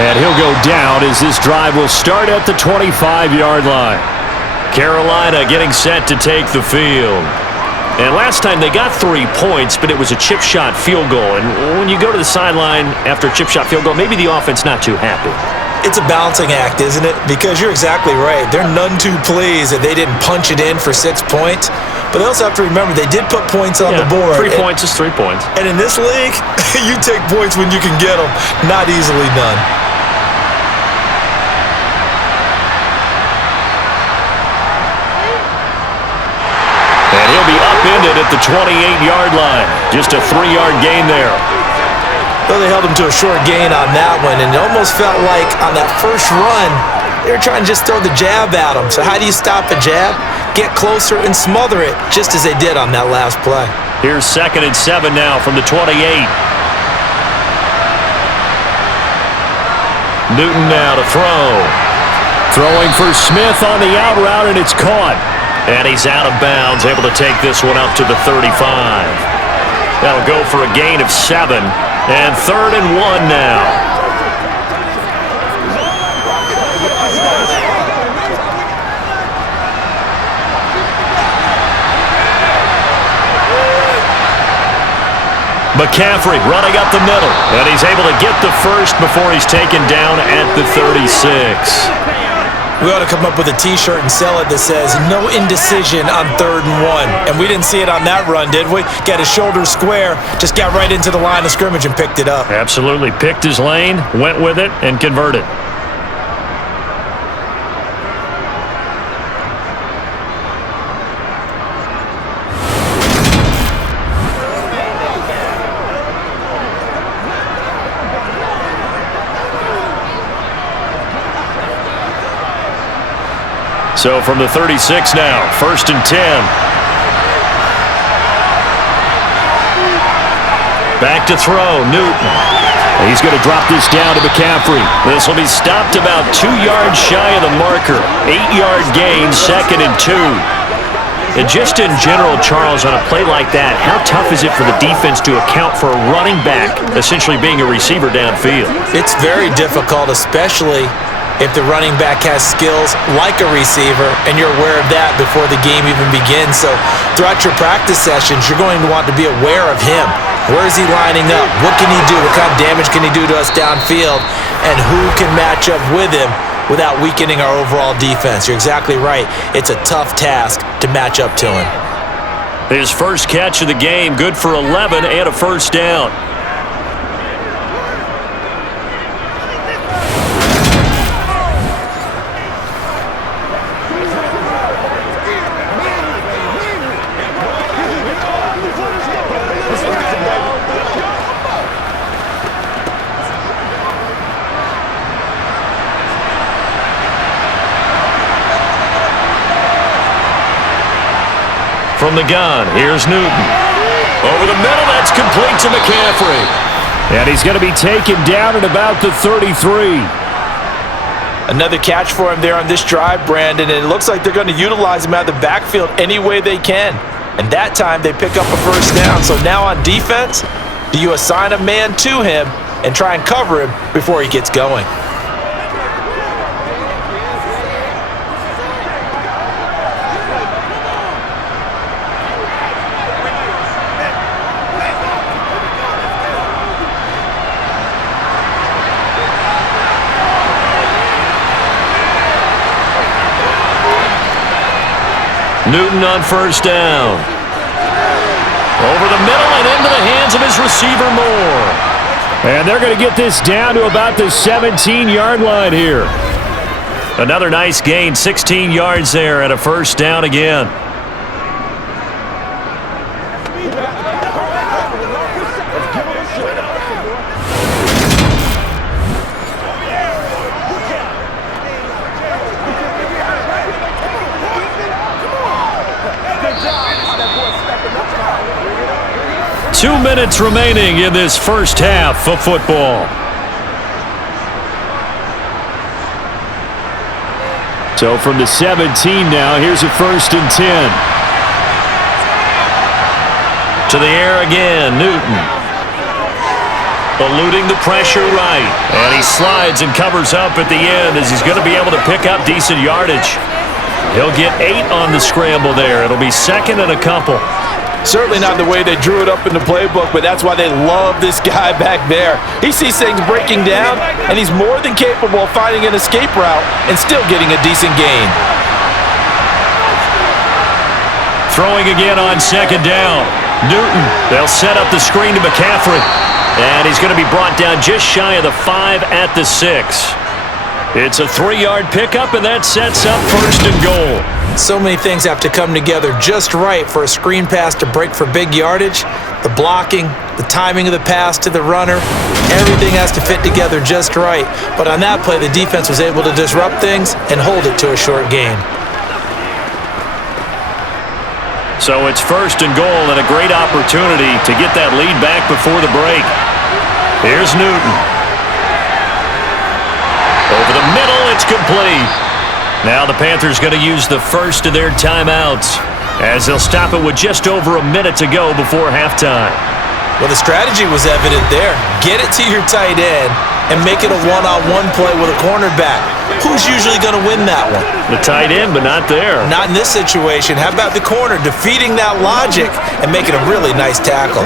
And he'll go down as this drive will start at the 25-yard line. Carolina getting set to take the field. And last time they got 3 points, but it was a chip shot field goal. And when you go to the sideline after a chip shot field goal, maybe the offense not too happy. It's a balancing act, isn't it? Because you're exactly right. They're none too pleased that they didn't punch it in for 6 points. But they also have to remember they did put points on the board. 3 points is 3 points. And in this league, you take points when you can get them. Not easily done. And he'll be upended at the 28-yard line. Just a 3-yard gain there. Well, they held him to a short gain on that one, and it almost felt like on that first run, they were trying to just throw the jab at him. So how do you stop a jab? Get closer and smother it, just as they did on that last play. Here's 2nd and 7 now from the 28. Newton now to throw. Throwing for Smith on the out route, and it's caught. And he's out of bounds, able to take this one up to the 35. That'll go for a gain of 7. And 3rd and 1 now. McCaffrey running up the middle. And he's able to get the first before he's taken down at the 36. We ought to come up with a T-shirt and sell it that says, no indecision on 3rd and 1. And we didn't see it on that run, did we? Got his shoulders square, just got right into the line of scrimmage and picked it up. Absolutely. Picked his lane, went with it, and converted. So from the 36 now, 1st and 10. Back to throw, Newton. He's going to drop this down to McCaffrey. This will be stopped about 2 yards shy of the marker. 8-yard gain, 2nd and 2. And just in general, Charles, on a play like that, how tough is it for the defense to account for a running back essentially being a receiver downfield? It's very difficult, especially if the running back has skills like a receiver, and you're aware of that before the game even begins. So throughout your practice sessions, you're going to want to be aware of him. Where is he lining up? What can he do? What kind of damage can he do to us downfield? And who can match up with him without weakening our overall defense? You're exactly right. It's a tough task to match up to him. His first catch of the game, good for 11 and a first down. from the gun. Here's Newton. Over the middle, that's complete to McCaffrey. And he's going to be taken down at about the 33. Another catch for him there on this drive, Brandon, and it looks like they're going to utilize him out of the backfield any way they can. And that time they pick up a first down. So now on defense, do you assign a man to him and try and cover him before he gets going? Newton on first down. Over the middle and into the hands of his receiver Moore. And they're going to get this down to about the 17-yard line here. Another nice gain, 16 yards there and a first down again. Two minutes remaining in this first half of football. So from the 17 now, here's a 1st and 10. To the air again, Newton. Eluding the pressure right. And he slides and covers up at the end as he's going to be able to pick up decent yardage. He'll get 8 on the scramble there. It'll be 2nd and a couple. Certainly not the way they drew it up in the playbook, but that's why they love this guy back there. He sees things breaking down, and he's more than capable of finding an escape route and still getting a decent gain. Throwing again on 2nd down. Newton, they'll set up the screen to McCaffrey. And he's going to be brought down just shy of the 5 at the 6. It's a 3-yard pickup, and that sets up 1st and goal. So many things have to come together just right for a screen pass to break for big yardage. The blocking, the timing of the pass to the runner, everything has to fit together just right. But on that play, the defense was able to disrupt things and hold it to a short gain. So it's 1st and goal and a great opportunity to get that lead back before the break. Here's Newton. Over the middle, it's complete. Now the Panthers going to use the first of their timeouts as they'll stop it with just over a minute to go before halftime. Well, the strategy was evident there. Get it to your tight end and make it a one-on-one play with a cornerback. Who's usually going to win that one? The tight end, but not there. Not in this situation. How about the corner defeating that logic and making a really nice tackle?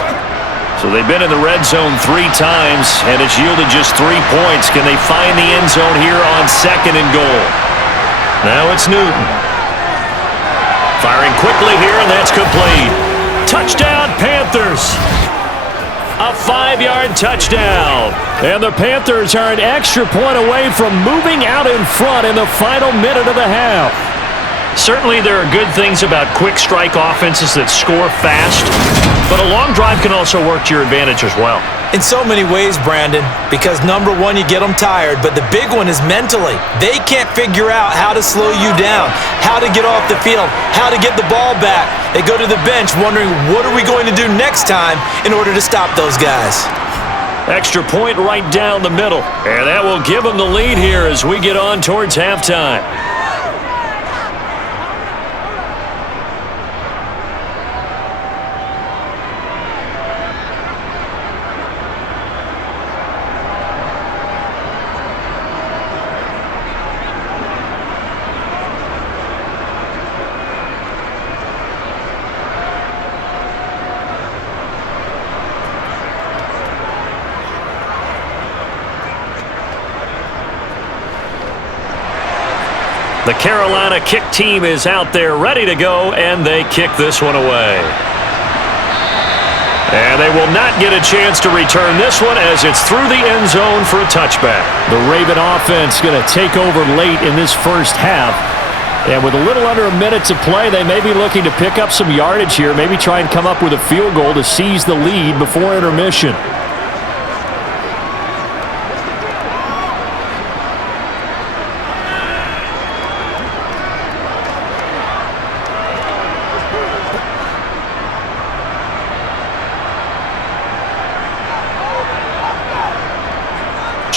So they've been in the red zone 3 times, and it's yielded just 3 points. Can they find the end zone here on 2nd and goal? Now it's Newton. Firing quickly here, and that's complete. Touchdown, Panthers! A 5-yard touchdown. And the Panthers are an extra point away from moving out in front in the final minute of the half. Certainly there are good things about quick strike offenses that score fast, but a long drive can also work to your advantage as well. In so many ways, Brandon, because number one, you get them tired, but the big one is mentally. They can't figure out how to slow you down, how to get off the field, how to get the ball back. They go to the bench wondering, what are we going to do next time in order to stop those guys? Extra point right down the middle, and that will give them the lead here as we get on towards halftime. The Carolina kick team is out there ready to go, and they kick this one away. And they will not get a chance to return this one as it's through the end zone for a touchback. The Raven offense going to take over late in this first half. And with a little under a minute to play, they may be looking to pick up some yardage here, maybe try and come up with a field goal to seize the lead before intermission.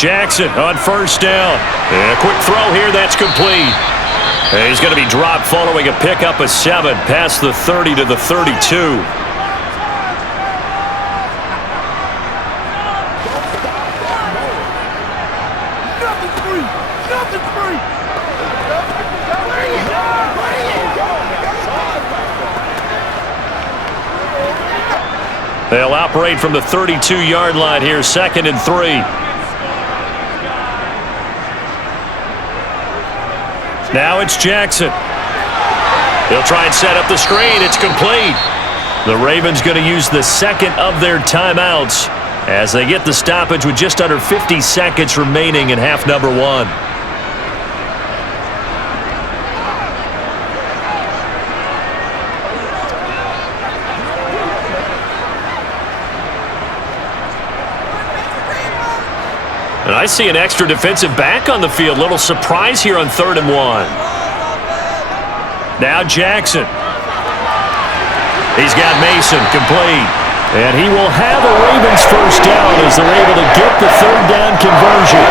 Jackson on first down. And a quick throw here, that's complete. And he's going to be dropped following a pickup of 7 past the 30 to the 32. They'll operate from the 32-yard line here, 2nd and 3. Now it's Jackson. He'll try and set up the screen. It's complete. The Ravens going to use the second of their timeouts as they get the stoppage with just under 50 seconds remaining in half number 1. And I see an extra defensive back on the field. Little surprise here on 3rd and 1. Now Jackson. He's got Mason complete. And he will have a Ravens first down as they're able to get the 3rd down conversion.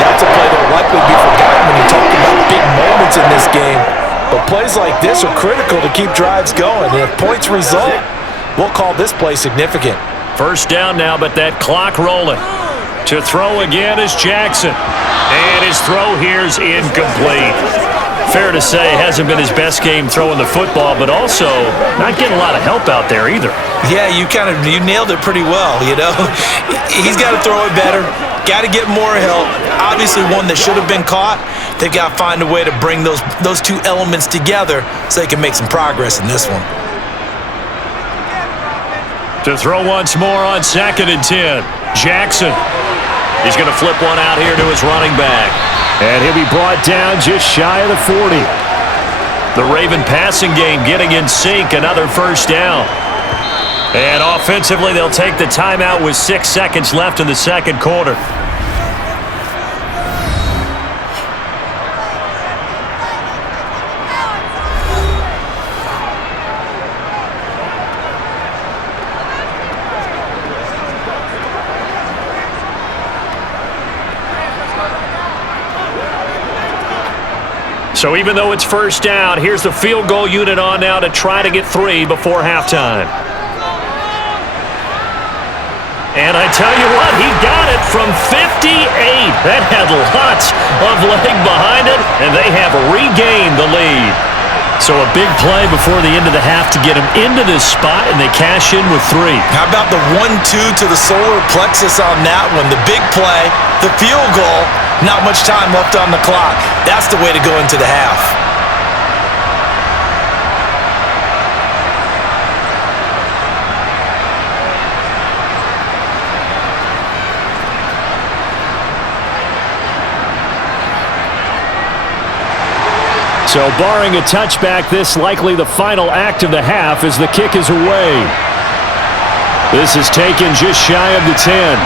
That's a play that will likely be forgotten when you talk about big moments in this game. But plays like this are critical to keep drives going. And if points result, we'll call this play significant. First down now, but that clock rolling. To throw again is Jackson. And his throw here's incomplete. Fair to say, hasn't been his best game throwing the football, but also not getting a lot of help out there either. Yeah, you nailed it pretty well, you know. He's got to throw it better, got to get more help. Obviously one that should have been caught. They've got to find a way to bring those two elements together so they can make some progress in this one. To throw once more on 2nd and 10. Jackson. He's going to flip one out here to his running back. And he'll be brought down just shy of the 40. The Raven passing game getting in sync. Another first down. And offensively, they'll take the timeout with 6 seconds left in the 2nd quarter. So even though it's first down, here's the field goal unit on now to try to get 3 before halftime. And I tell you what, he got it from 58. That had lots of leg behind it, and they have regained the lead. So a big play before the end of the half to get him into this spot, and they cash in with 3. How about the 1-2 to the solar plexus on that one? The big play, the field goal, not much time left on the clock. That's the way to go into the half. So barring a touchback, this likely the final act of the half as the kick is away. This is taken just shy of the 10.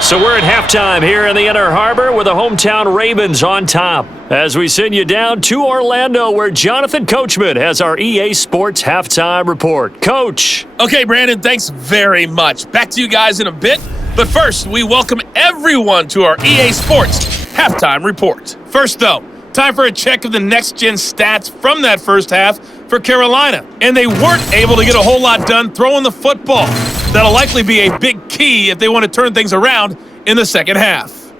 So we're at halftime here in the Inner Harbor with the hometown Ravens on top. As we send you down to Orlando where Jonathan Coachman has our EA Sports halftime report. Coach. Okay, Brandon, thanks very much. Back to you guys in a bit. But first, we welcome everyone to our EA Sports halftime report. First, though, time for a check of the next-gen stats from that first half for Carolina. And they weren't able to get a whole lot done throwing the football. That'll likely be a big key if they want to turn things around in the second half.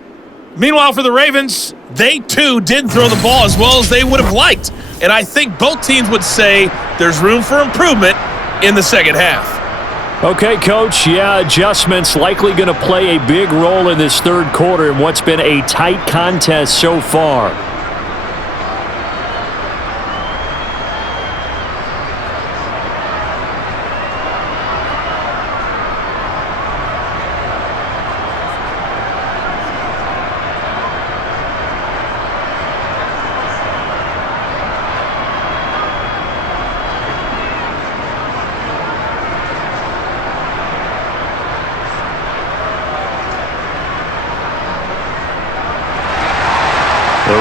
Meanwhile, for the Ravens, they too didn't throw the ball as well as they would have liked. And I think both teams would say there's room for improvement in the second half. Okay, Coach, yeah, adjustments likely going to play a big role in this third quarter in what's been a tight contest so far.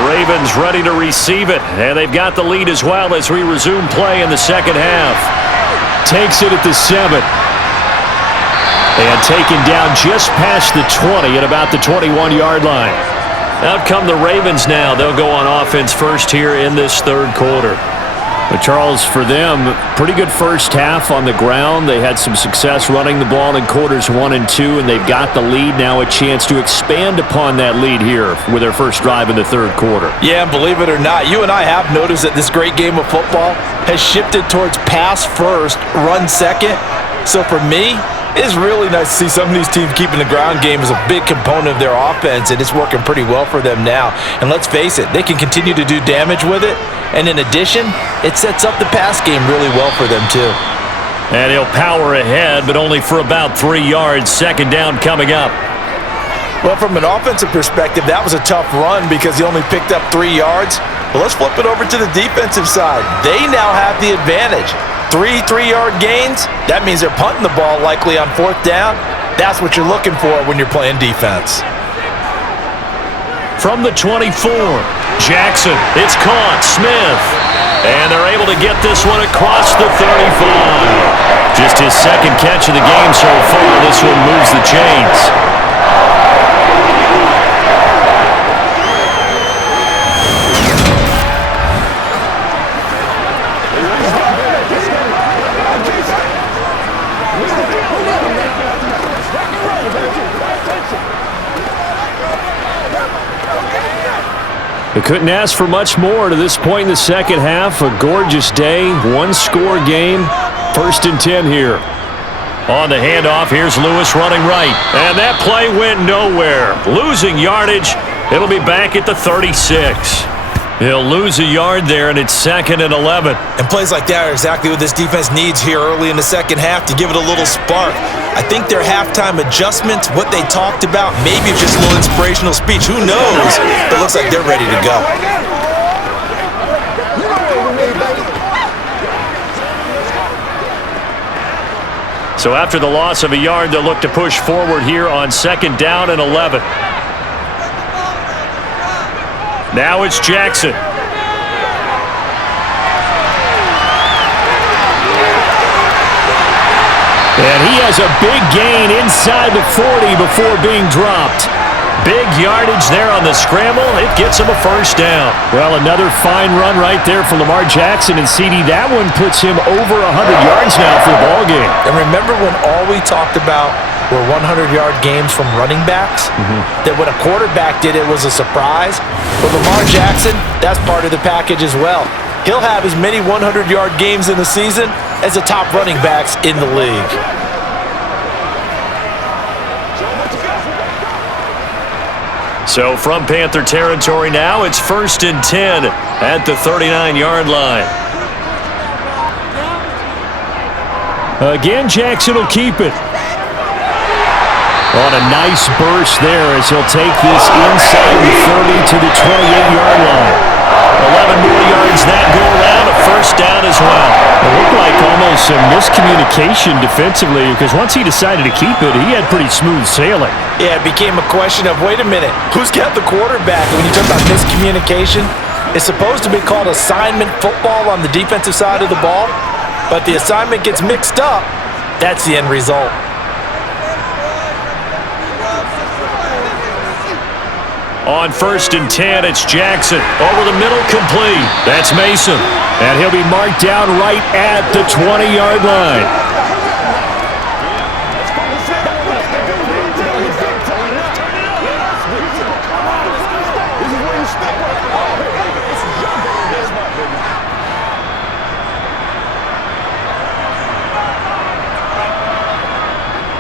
Ravens ready to receive it, and they've got the lead as well as we resume play in the second half. Takes it at the 7. And taken down just past the 20 at about the 21-yard line. Out come the Ravens now. They'll go on offense first here in this third quarter. But Charles, for them, pretty good first half on the ground. They had some success running the ball in quarters 1 and 2, and they've got the lead now, a chance to expand upon that lead here with their first drive in the third quarter. Yeah, and believe it or not, you and I have noticed that this great game of football has shifted towards pass first, run second. So for me, it's really nice to see some of these teams keeping the ground game as a big component of their offense, and it's working pretty well for them now. And let's face it, they can continue to do damage with it, and in addition, it sets up the pass game really well for them too. And he'll power ahead, but only for about 3 yards. Second down coming up. Well, from an offensive perspective, that was a tough run because he only picked up 3 yards. But let's flip it over to the defensive side. They now have the advantage. 3 3-yard gains, that means they're punting the ball likely on fourth down. That's what you're looking for when you're playing defense. From the 24, Jackson, it's caught, Smith. And they're able to get this one across the 35. Just his second catch of the game so far. This one moves the chains. They couldn't ask for much more to this point in the second half. A gorgeous day, one-score game. First and 10 here. On the handoff, here's Lewis running right. And that play went nowhere. Losing yardage. It'll be back at the 36. He'll lose a yard there, and it's 2nd and 11. And plays like that are exactly what this defense needs here early in the second half to give it a little spark. I think their halftime adjustments, what they talked about, maybe just a little inspirational speech. Who knows? It looks like they're ready to go. So after the loss of a yard, they'll look to push forward here on 2nd down and 11. Now it's Jackson. And he has a big gain inside the 40 before being dropped. Big yardage there on the scramble. It gets him a first down. Well, another fine run right there for Lamar Jackson. And CD, that one puts him over 100 yards now for the ball game. And remember when all we talked about were 100-yard games from running backs? That when a quarterback did it was a surprise? Well, Lamar Jackson, that's part of the package as well. He'll have as many 100-yard games in the season as the top running backs in the league. So from Panther territory now, it's 1st and 10 at the 39-yard line. Again, Jackson will keep it. On a nice burst there as he'll take this inside the 30 to the 28-yard line. 11 more yards that go around, a first down as well. It looked like almost some miscommunication defensively because once he decided to keep it, he had pretty smooth sailing. Yeah, it became a question of, wait a minute, who's got the quarterback? When you talk about miscommunication, it's supposed to be called assignment football on the defensive side of the ball, but the assignment gets mixed up. That's the end result. On 1st and 10, it's Jackson. Over the middle, complete. That's Mason. And he'll be marked down right at the 20-yard line.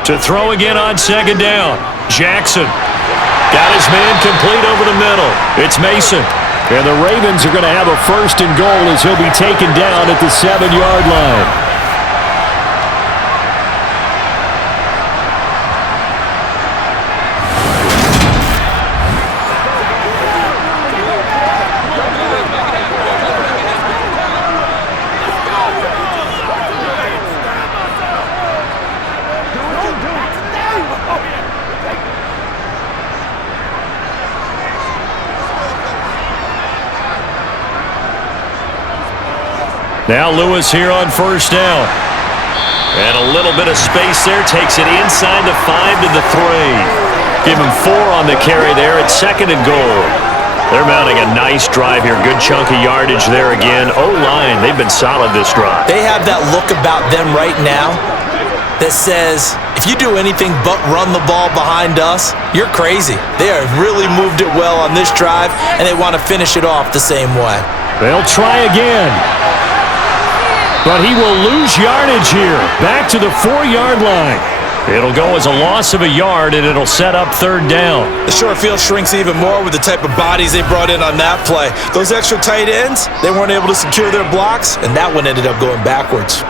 To throw again on 2nd down. Jackson. Got his man complete over the middle. It's Mason. And the Ravens are going to have a 1st and goal as he'll be taken down at the 7-yard line. Now Lewis here on 1st down. And a little bit of space there. Takes it inside the 5 to the 3. Give him 4 on the carry there at 2nd and goal. They're mounting a nice drive here. Good chunk of yardage there again. O-line, they've been solid this drive. They have that look about them right now that says, if you do anything but run the ball behind us, you're crazy. They have really moved it well on this drive, and they want to finish it off the same way. They'll try again. But he will lose yardage here. Back to the 4-yard line. It'll go as a loss of a yard, and it'll set up 3rd down. The short field shrinks even more with the type of bodies they brought in on that play. Those extra tight ends, they weren't able to secure their blocks, and that one ended up going backwards.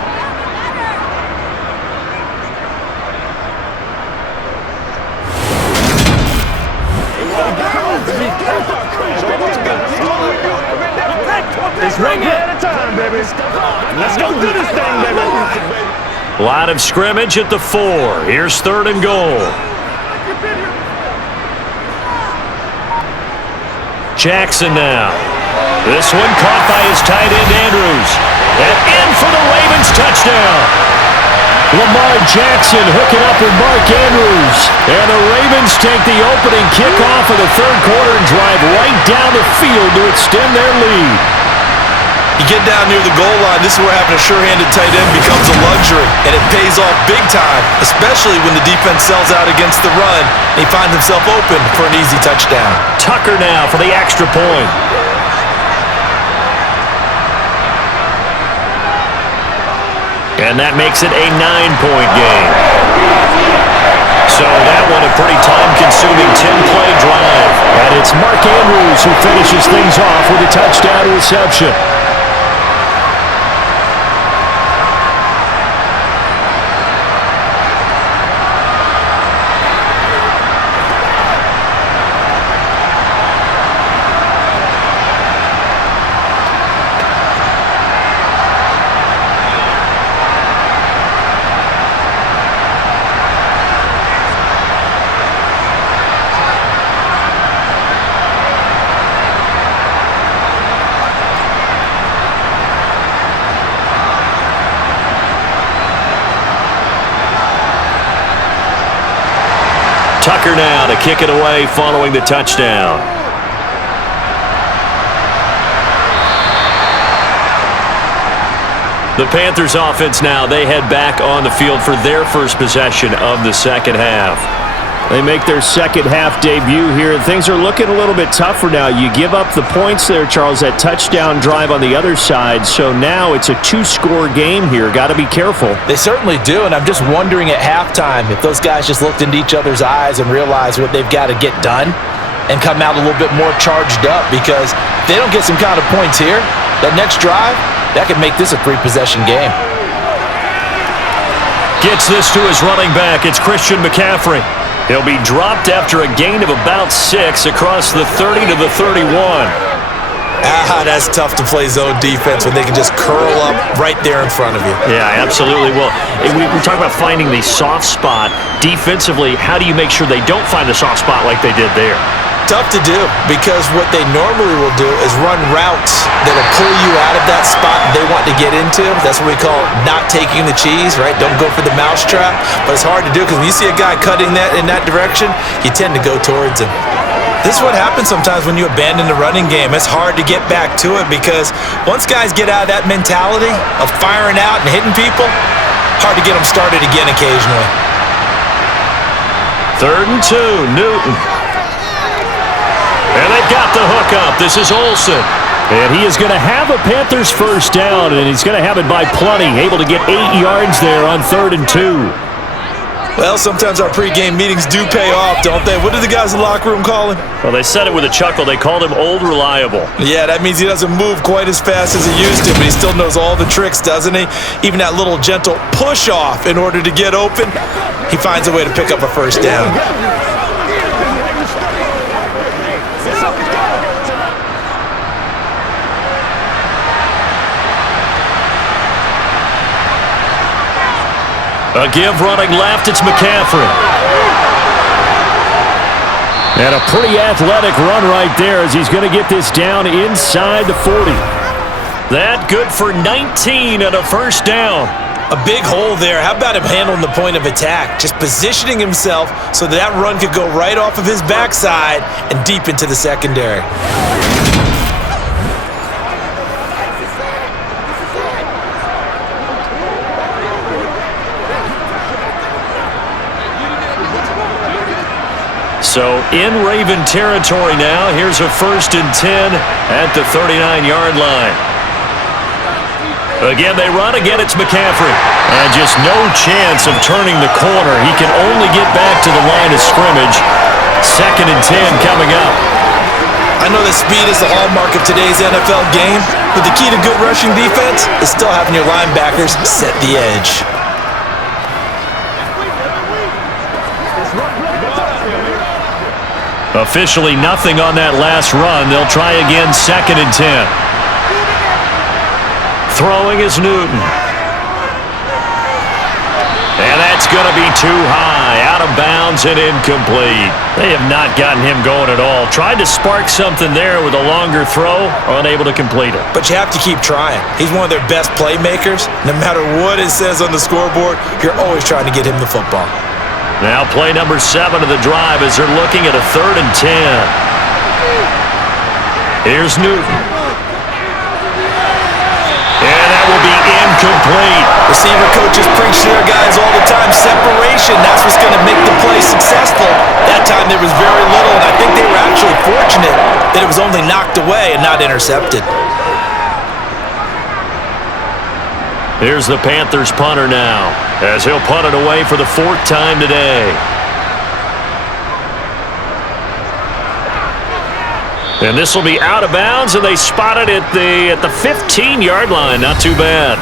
It's one play at a time, baby. Let's go do this thing, baby. Line of scrimmage at the 4. Here's 3rd and goal. Jackson now. This one caught by his tight end, Andrews. And in for the Ravens touchdown. Lamar Jackson hooking up with Mark Andrews. And the Ravens take the opening kickoff of the 3rd quarter and drive right down the field to extend their lead. You get down near the goal line, this is where having a sure-handed tight end becomes a luxury, and it pays off big time, especially when the defense sells out against the run, and he finds himself open for an easy touchdown. Tucker now for the extra point. And that makes it a 9-point game. So that one a pretty time-consuming 10-play drive. And it's Mark Andrews who finishes things off with a touchdown reception. Tucker now to kick it away following the touchdown. The Panthers offense now, they head back on the field for their first possession of the second half. They make their second half debut here, and things are looking a little bit tougher now. You give up the points there, Charles, that touchdown drive on the other side, so now it's a 2-score game here. Got to be careful. They certainly do, and I'm just wondering at halftime if those guys just looked into each other's eyes and realized what they've got to get done and come out a little bit more charged up, because if they don't get some kind of points here, that next drive, that could make this a 3-possession game. Gets this to his running back. It's Christian McCaffrey. He'll be dropped after a gain of about 6 across the 30 to the 31. That's tough to play zone defense when they can just curl up right there in front of you. Yeah, absolutely. Well, we talk about finding the soft spot. Defensively, how do you make sure they don't find the soft spot like they did there? Tough to do, because what they normally will do is run routes that'll pull you out of that spot they want to get into. That's what we call not taking the cheese, right? Don't go for the mousetrap. But it's hard to do, because when you see a guy cutting that in that direction, you tend to go towards him. This is what happens sometimes when you abandon the running game. It's hard to get back to it, because once guys get out of that mentality of firing out and hitting people, hard to get them started again occasionally. 3rd and 2, Newton. And they've got the hook up. This is Olsen. And he is going to have a Panthers first down, and he's going to have it by plenty. Able to get 8 yards there on 3rd and 2. Well, sometimes our pregame meetings do pay off, don't they? What did the guys in the locker room call him? Well, they said it with a chuckle. They called him Old Reliable. Yeah, that means he doesn't move quite as fast as he used to, but he still knows all the tricks, doesn't he? Even that little gentle push-off in order to get open, he finds a way to pick up a first down. A give running left, it's McCaffrey. And a pretty athletic run right there as he's going to get this down inside the 40. That good for 19 and a first down. A big hole there. How about him handling the point of attack? Just positioning himself so that run could go right off of his backside and deep into the secondary. So in Raven territory now. Here's a 1st and 10 at the 39-yard line. Again, they run. Again, it's McCaffrey. And just no chance of turning the corner. He can only get back to the line of scrimmage. 2nd and 10 coming up. I know that speed is the hallmark of today's NFL game, but the key to good rushing defense is still having your linebackers set the edge. Officially nothing on that last run. They'll try again, 2nd and 10. Throwing is Newton. And that's going to be too high. Out of bounds and incomplete. They have not gotten him going at all. Tried to spark something there with a longer throw. Unable to complete it. But you have to keep trying. He's one of their best playmakers. No matter what it says on the scoreboard, you're always trying to get him the football. Now play number 7 of the drive as they're looking at a 3rd and 10. Here's Newton. And that will be incomplete. Receiver coaches preach to their guys all the time. Separation, that's what's going to make the play successful. That time there was very little, and I think they were actually fortunate that it was only knocked away and not intercepted. Here's the Panthers punter now, as he'll punt it away for the 4th time today. And this will be out of bounds, and they spot it at the 15-yard line. Not too bad.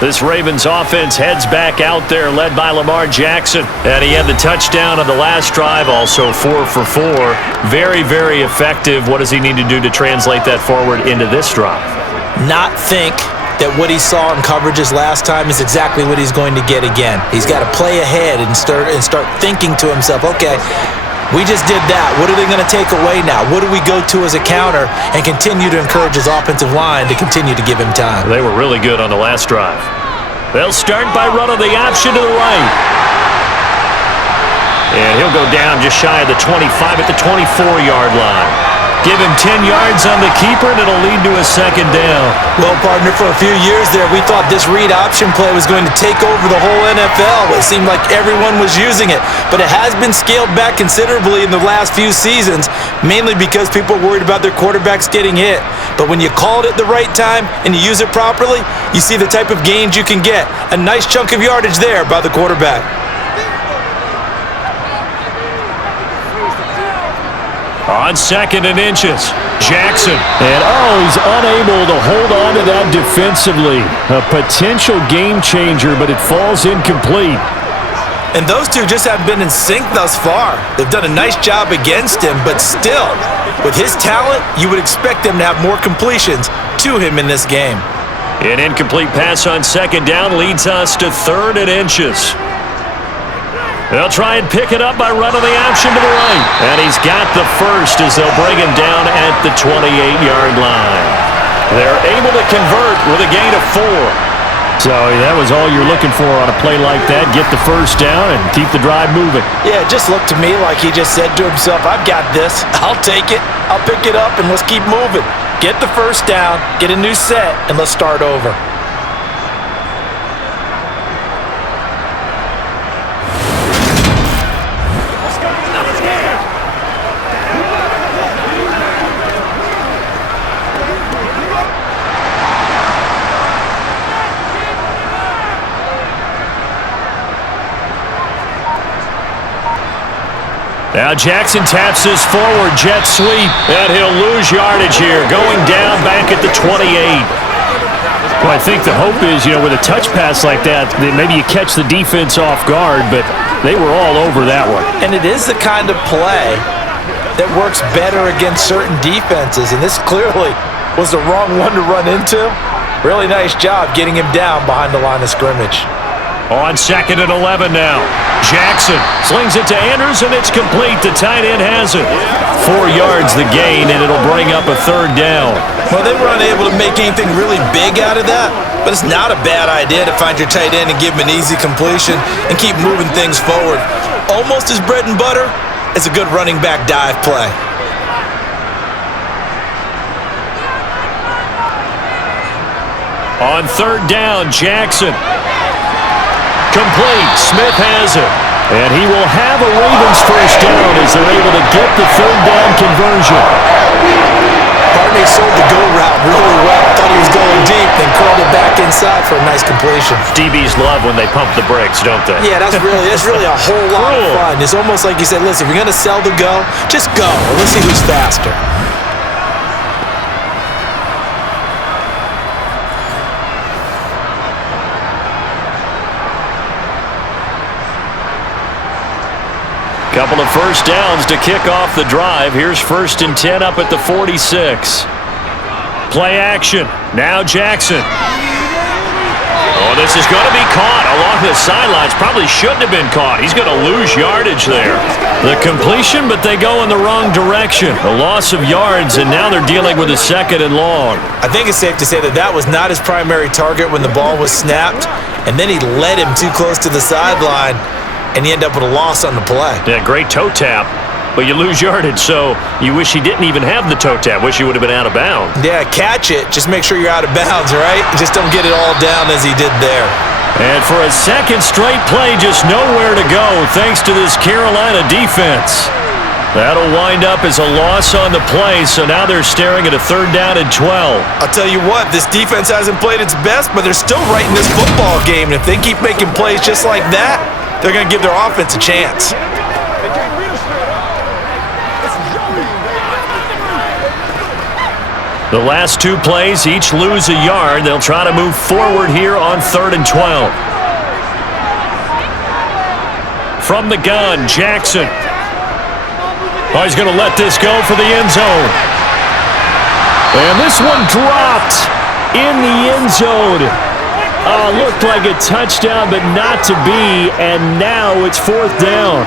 This Ravens offense heads back out there, led by Lamar Jackson. And he had the touchdown on the last drive, also 4 for 4. Very, very effective. What does he need to do to translate that forward into this drive? Not think that what he saw in coverages last time is exactly what he's going to get again. He's got to play ahead and start thinking to himself, okay, we just did that. What are they going to take away now? What do we go to as a counter? And continue to encourage his offensive line to continue to give him time. They were really good on the last drive. They'll start by running the option to the right. And he'll go down just shy of the 25 at the 24-yard line. Give him 10 yards on the keeper, and it'll lead to a 2nd down. Well, partner, for a few years there, we thought this read option play was going to take over the whole NFL. It seemed like everyone was using it, but it has been scaled back considerably in the last few seasons, mainly because people are worried about their quarterbacks getting hit. But when you call it at the right time and you use it properly, you see the type of gains you can get. A nice chunk of yardage there by the quarterback. On 2nd and inches, Jackson. And he's unable to hold on to that defensively. A potential game changer, but it falls incomplete. And those two just haven't been in sync thus far. They've done a nice job against him, but still, with his talent, you would expect them to have more completions to him in this game. An incomplete pass on 2nd down leads us to 3rd and inches. They'll try and pick it up by running the option to the right. And he's got the 1st as they'll bring him down at the 28-yard line. They're able to convert with a gain of 4. So that was all you're looking for on a play like that. Get the 1st down and keep the drive moving. Yeah, it just looked to me like he just said to himself, I've got this. I'll take it. I'll pick it up, and let's keep moving. Get the 1st down, get a new set, and let's start over. Now Jackson taps his forward jet sweep, and he'll lose yardage here, going down back at the 28. Well, I think the hope is, with a touch pass like that, maybe you catch the defense off guard, but they were all over that one. And it is the kind of play that works better against certain defenses, and this clearly was the wrong one to run into. Really nice job getting him down behind the line of scrimmage. On 2nd and 11 now. Jackson slings it to Andrews, and it's complete. The tight end has it. 4 yards the gain, and it'll bring up a 3rd down. Well, they were unable to make anything really big out of that, but it's not a bad idea to find your tight end and give him an easy completion and keep moving things forward. Almost as bread and butter as a good running back dive play. On 3rd down, Jackson. Complete. Smith has it. And he will have a Ravens first down as they're able to get the 3rd down conversion. Barney sold the go route really well. Thought he was going deep, then curled it back inside for a nice completion. DBs love when they pump the brakes, don't they? Yeah, that's really a whole lot of fun. It's almost like you said, listen, if you're going to sell the go, just go. Let's see who's faster. Couple of first downs to kick off the drive. Here's 1st and 10 up at the 46. Play action. Now Jackson. Oh, this is going to be caught along the sidelines. Probably shouldn't have been caught. He's going to lose yardage there. The completion, but they go in the wrong direction. A loss of yards, and now they're dealing with a 2nd and long. I think it's safe to say that that was not his primary target when the ball was snapped, and then he led him too close to the sideline, and you end up with a loss on the play. Yeah, great toe tap, but you lose yardage, so you wish he didn't even have the toe tap. Wish he would have been out of bounds. Yeah, catch it. Just make sure you're out of bounds, right? Just don't get it all down as he did there. And for a 2nd straight play, just nowhere to go thanks to this Carolina defense. That'll wind up as a loss on the play, so now they're staring at a 3rd down and 12. I'll tell you what, this defense hasn't played its best, but they're still right in this football game. And if they keep making plays just like that, they're going to give their offense a chance. The last 2 plays each lose a yard. They'll try to move forward here on 3rd and 12. From the gun, Jackson. Oh, he's going to let this go for the end zone. And this one dropped in the end zone. Oh, looked like a touchdown, but not to be, and now it's 4th down.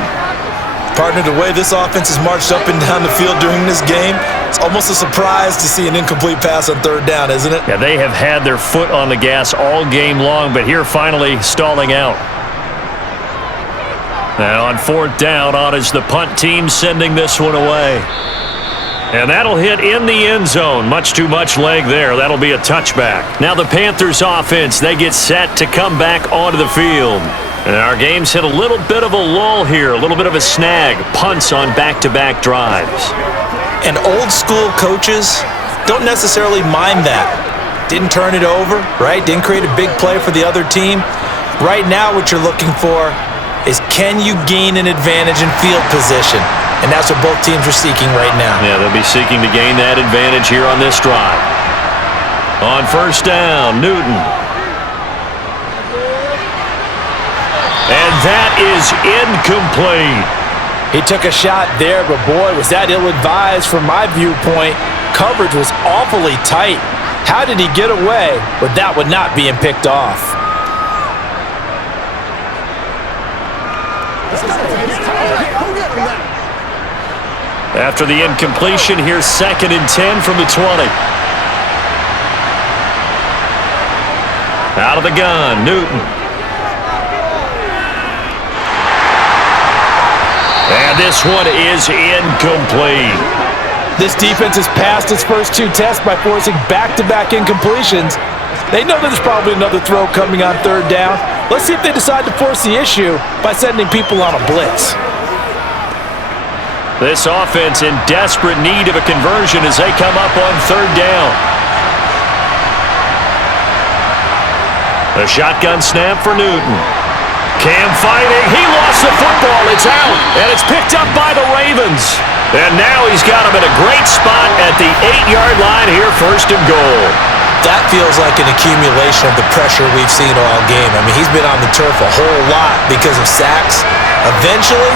Partner, the way this offense has marched up and down the field during this game, it's almost a surprise to see an incomplete pass on 3rd down, isn't it? Yeah, they have had their foot on the gas all game long, but here finally stalling out. Now on 4th down, on is the punt team sending this one away. And that'll hit in the end zone. Much too much leg there. That'll be a touchback. Now the Panthers offense, they get set to come back onto the field. And our game's hit a little bit of a lull here, a little bit of a snag. Punts on back-to-back drives. And old school coaches don't necessarily mind that. Didn't turn it over, right? Didn't create a big play for the other team. Right now what you're looking for is, can you gain an advantage in field position? And that's what both teams are seeking right now. Yeah, they'll be seeking to gain that advantage here on this drive. On 1st down, Newton. And that is incomplete. He took a shot there, but boy, was that ill-advised from my viewpoint. Coverage was awfully tight. How did he get away with that one not being picked off? After the incompletion, here's 2nd and 10 from the 20. Out of the gun, Newton. And this one is incomplete. This defense has passed its first 2 tests by forcing back-to-back incompletions. They know that there's probably another throw coming on 3rd down. Let's see if they decide to force the issue by sending people on a blitz. This offense in desperate need of a conversion as they come up on 3rd down. A shotgun snap for Newton. Cam fighting. He lost the football. It's out. And it's picked up by the Ravens. And now he's got him at a great spot at the 8-yard line here, 1st and goal. That feels like an accumulation of the pressure we've seen all game. I mean, he's been on the turf a whole lot because of sacks. Eventually,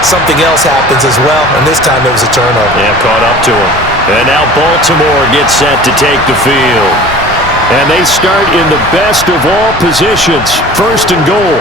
something else happens as well, and this time it was a turnover. Yeah, caught up to him. And now Baltimore gets set to take the field. And they start in the best of all positions, 1st and goal.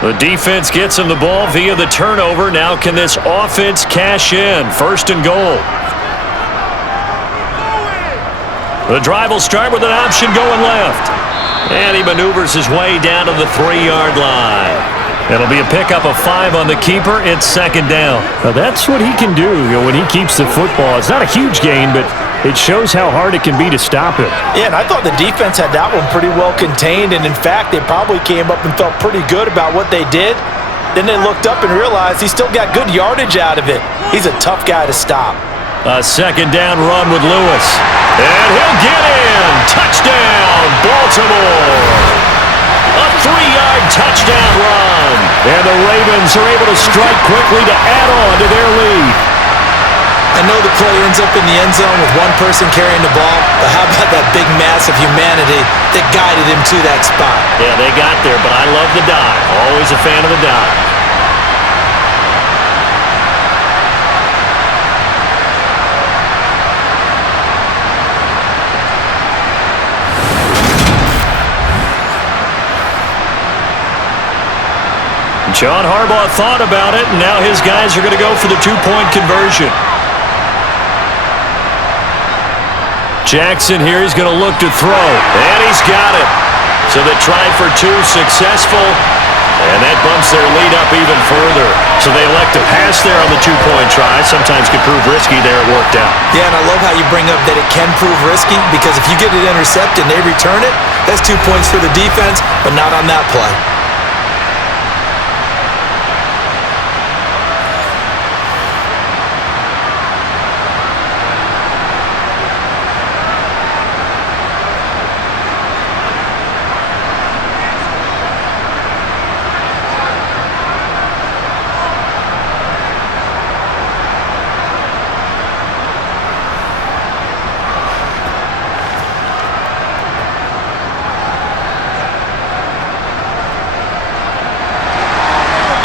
The defense gets him the ball via the turnover. Now can this offense cash in? 1st and goal. The drive will start with an option going left. And he maneuvers his way down to the 3-yard line. It'll be a pickup of 5 on the keeper. It's 2nd down. Now that's what he can do, when he keeps the football. It's not a huge gain, but it shows how hard it can be to stop him. Yeah, and I thought the defense had that one pretty well contained, and in fact, they probably came up and felt pretty good about what they did. Then they looked up and realized he still got good yardage out of it. He's a tough guy to stop. A 2nd down run with Lewis. And he'll get in. Touchdown, Baltimore. A 3-yard touchdown run. And the Ravens are able to strike quickly to add on to their lead. I know the play ends up in the end zone with one person carrying the ball, but how about that big mass of humanity that guided him to that spot? Yeah, they got there, but I love the dive. Always a fan of the dive. John Harbaugh thought about it, and now his guys are going to go for the 2-point conversion. Jackson here is going to look to throw, and he's got it. So the try for 2 successful, and that bumps their lead up even further. So they elect to pass there on the 2-point try. Sometimes could prove risky there. It worked out. Yeah, and I love how you bring up that it can prove risky, because if you get it intercepted and they return it, that's 2 points for the defense, but not on that play.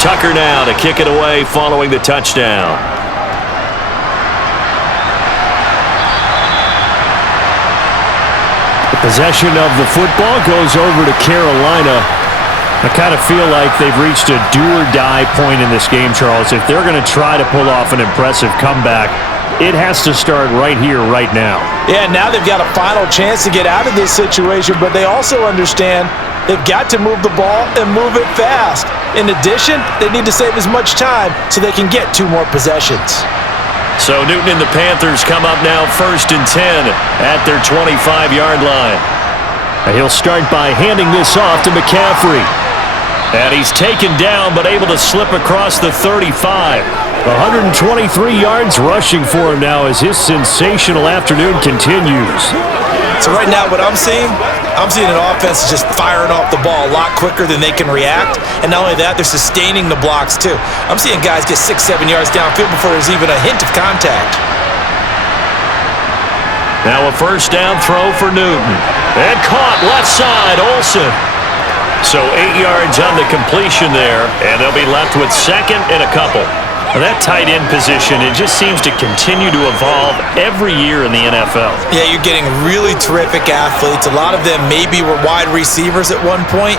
Tucker now to kick it away following the touchdown. The possession of the football goes over to Carolina. I kind of feel like they've reached a do-or-die point in this game, Charles. If they're going to try to pull off an impressive comeback, it has to start right here, right now. Yeah, now they've got a final chance to get out of this situation, but they also understand they've got to move the ball and move it fast. In addition, they need to save as much time so they can get 2 more possessions. So Newton and the Panthers come up now 1st and 10 at their 25-yard line. And he'll start by handing this off to McCaffrey. And he's taken down, but able to slip across the 35. 123 yards rushing for him now as his sensational afternoon continues. So right now what I'm seeing an offense just firing off the ball a lot quicker than they can react. And not only that, they're sustaining the blocks too. I'm seeing guys get 6-7 yards downfield before there's even a hint of contact. Now a 1st down throw for Newton. And caught left side, Olsen. So 8 yards on the completion there, and they'll be left with 2nd and a couple. Now that tight end position, it just seems to continue to evolve every year in the NFL. Yeah, you're getting really terrific athletes. A lot of them maybe were wide receivers at one point.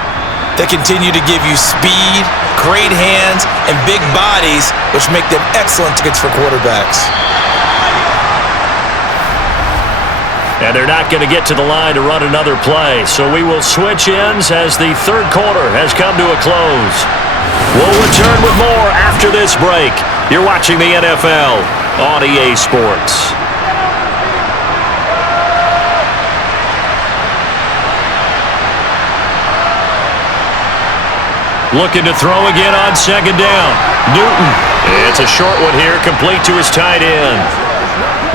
They continue to give you speed, great hands, and big bodies, which make them excellent tickets for quarterbacks. And they're not going to get to the line to run another play. So we will switch ends as the 3rd quarter has come to a close. We'll return with more after this break. You're watching the NFL on EA Sports. Looking to throw again on 2nd down. Newton. It's a short one here, complete to his tight end.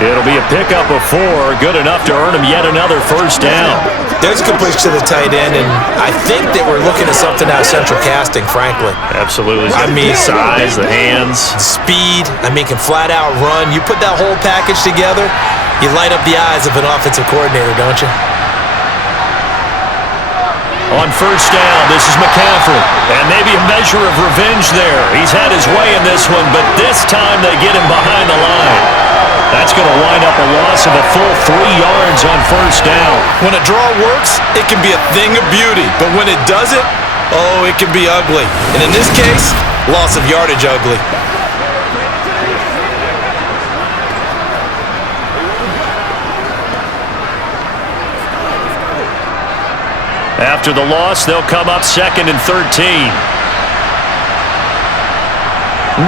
It'll be a pickup of 4, good enough to earn him yet another 1st down. There's a completion to the tight end, and I think that we're looking at something out of central casting, frankly. Absolutely. I mean, size, the hands. Speed, can flat out run. You put that whole package together, you light up the eyes of an offensive coordinator, don't you? On first down, this is McCaffrey. And maybe a measure of revenge there. He's had his way in this one, but this time they get him behind the line. That's going to wind up a loss of a full 3 yards on first down. When a draw works, it can be a thing of beauty. But when it doesn't, oh, it can be ugly. And in this case, loss of yardage ugly. After the loss, they'll come up 2nd and 13.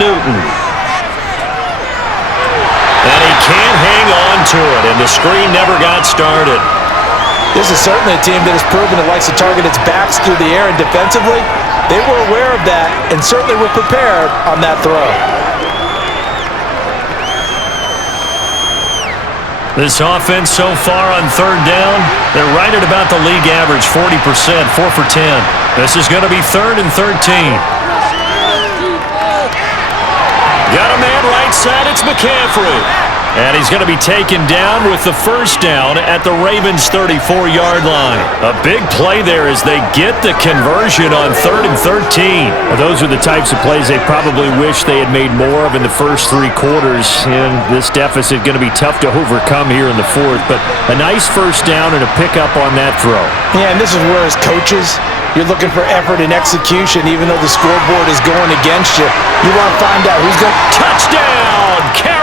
Newton. And he can't hang on to it, and the screen never got started. This is certainly a team that has proven it likes to target its backs through the air, and defensively, they were aware of that and certainly were prepared on that throw. This offense so far on 3rd down, they're right at about the league average, 40%, 4 for 10. This is going to be 3rd and 13. Got a man right side, it's McCaffrey. And he's going to be taken down with the first down at the Ravens' 34-yard line. A big play there as they get the conversion on 3rd and 13. Well, those are the types of plays they probably wish they had made more of in the first 3 quarters. And this deficit going to be tough to overcome here in the 4th. But a nice first down and a pickup on that throw. Yeah, and this is where as coaches, you're looking for effort and execution even though the scoreboard is going against you. You want to find out who's going to... Touchdown, Carolina!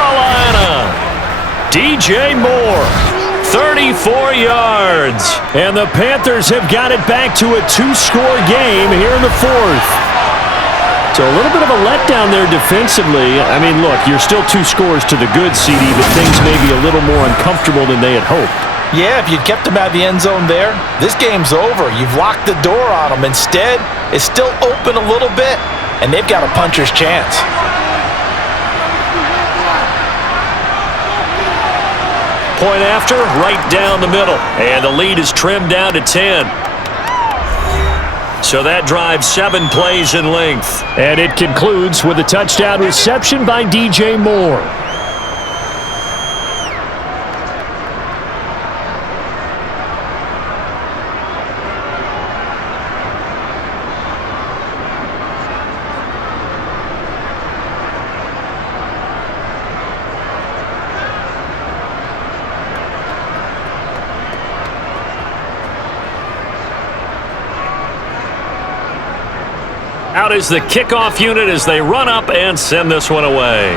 DJ Moore, 34 yards. And the Panthers have got it back to a 2-score game here in the 4th. So a little bit of a letdown there defensively. I mean, look, you're still 2 scores to the good, CD, but things may be a little more uncomfortable than they had hoped. Yeah, if you'd kept them out of the end zone there, this game's over. You've locked the door on them. Instead, it's still open a little bit, and they've got a puncher's chance. Point after, right down the middle. And the lead is trimmed down to 10. So that drives 7 plays in length. And it concludes with a touchdown reception by DJ Moore. Out is the kickoff unit as they run up and send this one away.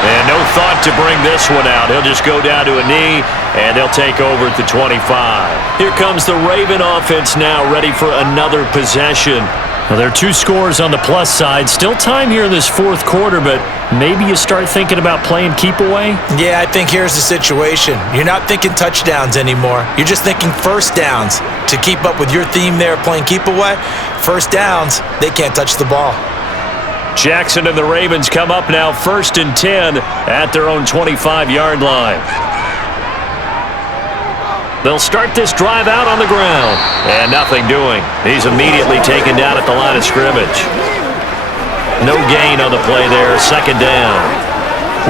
And no thought to bring this one out. He'll just go down to a knee, and they'll take over at the 25. Here comes the Raven offense now, ready for another possession. Well, there are 2 scores on the plus side. Still time here in this 4th quarter, but maybe you start thinking about playing keep away? Yeah, I think here's the situation. You're not thinking touchdowns anymore. You're just thinking first downs. To keep up with your theme there, playing keep away, first downs, they can't touch the ball. Jackson and the Ravens come up now 1st and 10 at their own 25-yard line. They'll start this drive out on the ground. And nothing doing. He's immediately taken down at the line of scrimmage. No gain on the play there. 2nd down.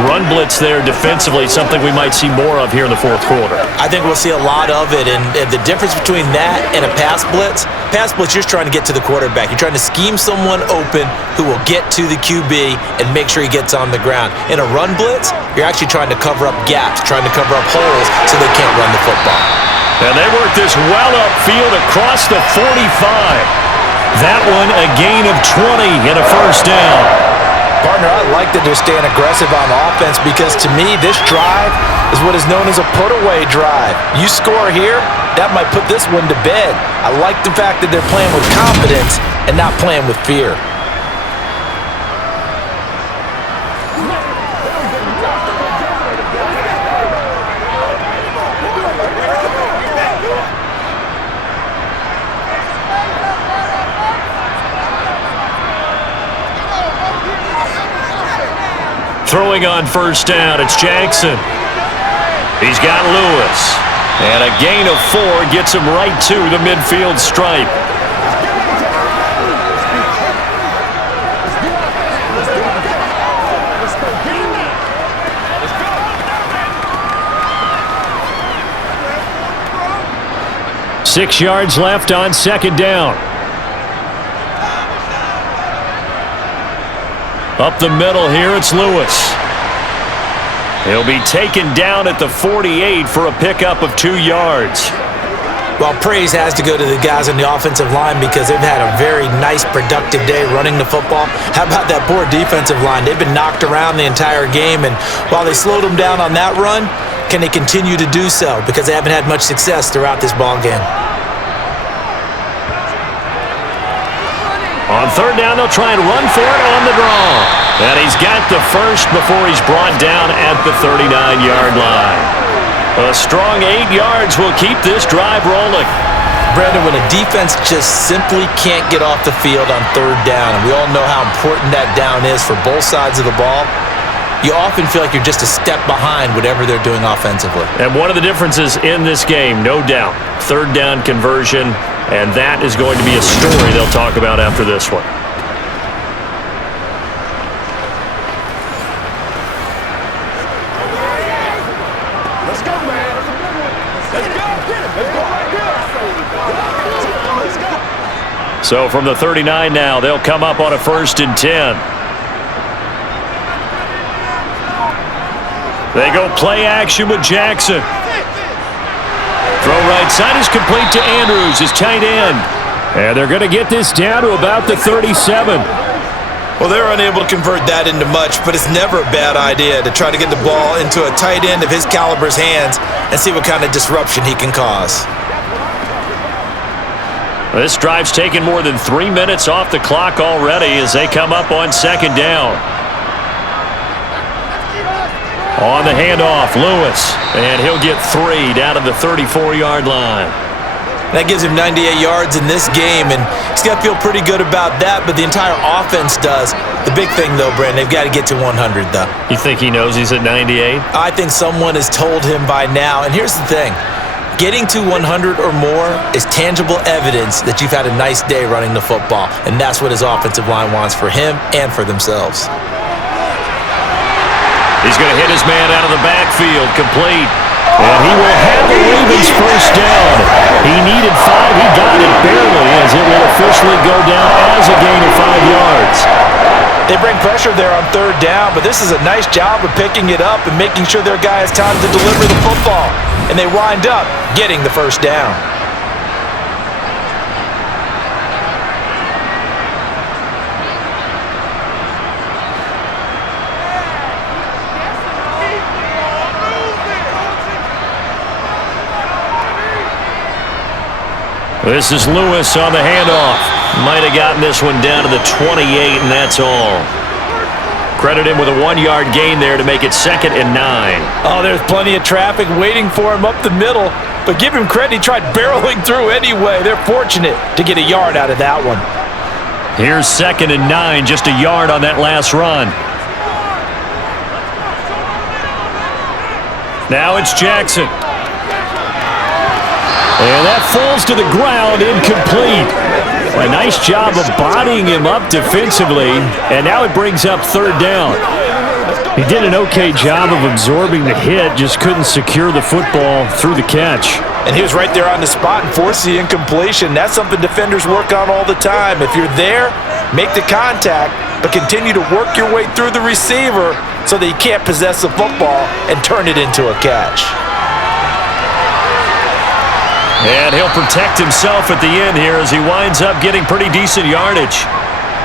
Run blitz there defensively, something we might see more of here in the 4th quarter. I think we'll see a lot of it, and the difference between that and a pass blitz, you're just trying to get to the quarterback. You're trying to scheme someone open who will get to the QB and make sure he gets on the ground. In a run blitz, you're actually trying to cover up gaps, trying to cover up holes so they can't run the football. And they work this well upfield across the 45. That one a gain of 20 and a first down. Partner, I like that they're staying aggressive on offense because to me, this drive is what is known as a put-away drive. You score here, that might put this one to bed. I like the fact that they're playing with confidence and not playing with fear. Throwing on first down, it's Jackson. He's got Lewis. And a gain of 4 gets him right to the midfield stripe. 6 yards left on second down. Up the middle here, it's Lewis. He'll be taken down at the 48 for a pickup of 2 yards. Well, praise has to go to the guys on the offensive line because they've had a very nice, productive day running the football. How about that poor defensive line? They've been knocked around the entire game, and while they slowed them down on that run, can they continue to do so? Because they haven't had much success throughout this ball game. On third down, they'll try and run for it on the draw. And he's got the first before he's brought down at the 39-yard line. A strong 8 yards will keep this drive rolling. Brandon, when a defense just simply can't get off the field on third down, and we all know how important that down is for both sides of the ball, you often feel like you're just a step behind whatever they're doing offensively. And one of the differences in this game, no doubt, third down conversion, and that is going to be a story they'll talk about after this one. Let's go, man. Let's go. Let's go right here. Let's go. So from the 39 now, they'll come up on a 1st and 10. They go play action with Jackson. Throw right side is complete to Andrews, his tight end. And they're going to get this down to about the 37. Well, they're unable to convert that into much, but it's never a bad idea to try to get the ball into a tight end of his caliber's hands and see what kind of disruption he can cause. This drive's taken more than 3 minutes off the clock already as they come up on second down. On the handoff, Lewis, and he'll get 3 down to the 34-yard line. That gives him 98 yards in this game, and he's got to feel pretty good about that, but the entire offense does. The big thing, though, Brandon, they've got to get to 100, though. You think he knows he's at 98? I think someone has told him by now, and here's the thing. Getting to 100 or more is tangible evidence that you've had a nice day running the football, and that's what his offensive line wants for him and for themselves. He's going to hit his man out of the backfield, complete. And he will have the Ravens first down. He needed 5. He got it barely as it will officially go down as a gain of 5 yards. They bring pressure there on third down, but this is a nice job of picking it up and making sure their guy has time to deliver the football. And they wind up getting the first down. This is Lewis on the handoff. Might have gotten this one down to the 28, and that's all. Credit him with a 1-yard gain there to make it 2nd and 9. Oh, there's plenty of traffic waiting for him up the middle. But give him credit, he tried barreling through anyway. They're fortunate to get a yard out of that one. Here's 2nd and 9, just a yard on that last run. Now it's Jackson. And that falls to the ground, incomplete. A nice job of bodying him up defensively, and now it brings up third down. He did an okay job of absorbing the hit, just couldn't secure the football through the catch. And he was right there on the spot and forced the incompletion. That's something defenders work on all the time. If you're there, make the contact, but continue to work your way through the receiver so that you can't possess the football and turn it into a catch. And he'll protect himself at the end here as he winds up getting pretty decent yardage.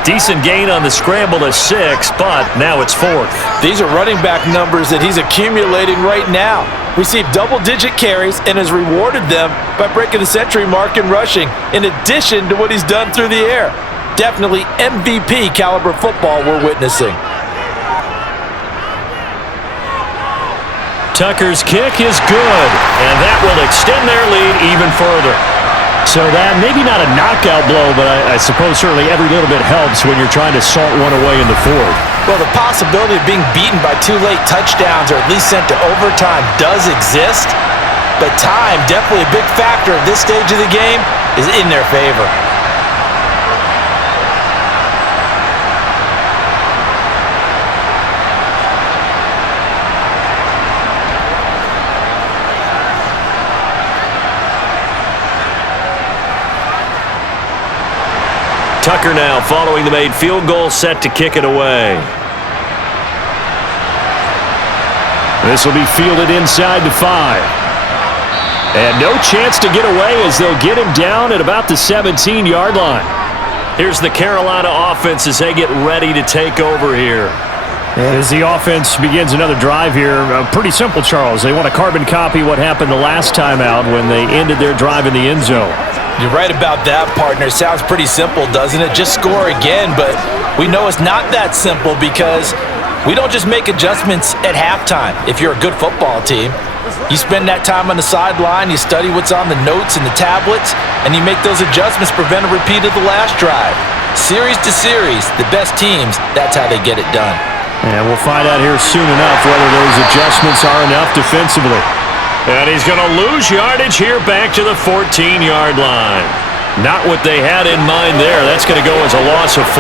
Decent gain on the scramble to 6, but now it's 4th. These are running back numbers that he's accumulating right now. Received double-digit carries and has rewarded them by breaking the century mark in rushing, in addition to what he's done through the air. Definitely MVP caliber football we're witnessing. Tucker's kick is good, and that will extend their lead even further. So that maybe not a knockout blow, but I suppose certainly every little bit helps when you're trying to salt one away in the 4th. Well, the possibility of being beaten by 2 late touchdowns or at least sent to overtime does exist, but time, definitely a big factor at this stage of the game, is in their favor. Tucker now following the made field goal, set to kick it away. This will be fielded inside the 5. And no chance to get away as they'll get him down at about the 17-yard line. Here's the Carolina offense as they get ready to take over here. And as the offense begins another drive here, pretty simple, Charles. They want to carbon copy what happened the last time out when they ended their drive in the end zone. You're right about that, partner. Sounds pretty simple, doesn't it? Just score again, but we know it's not that simple because we don't just make adjustments at halftime. If you're a good football team, you spend that time on the sideline, you study what's on the notes and the tablets, and you make those adjustments, prevent a repeat of the last drive. Series to series, the best teams, that's how they get it done. And we'll find out here soon enough whether those adjustments are enough defensively. And he's going to lose yardage here back to the 14-yard line. Not what they had in mind there. That's going to go as a loss of 4.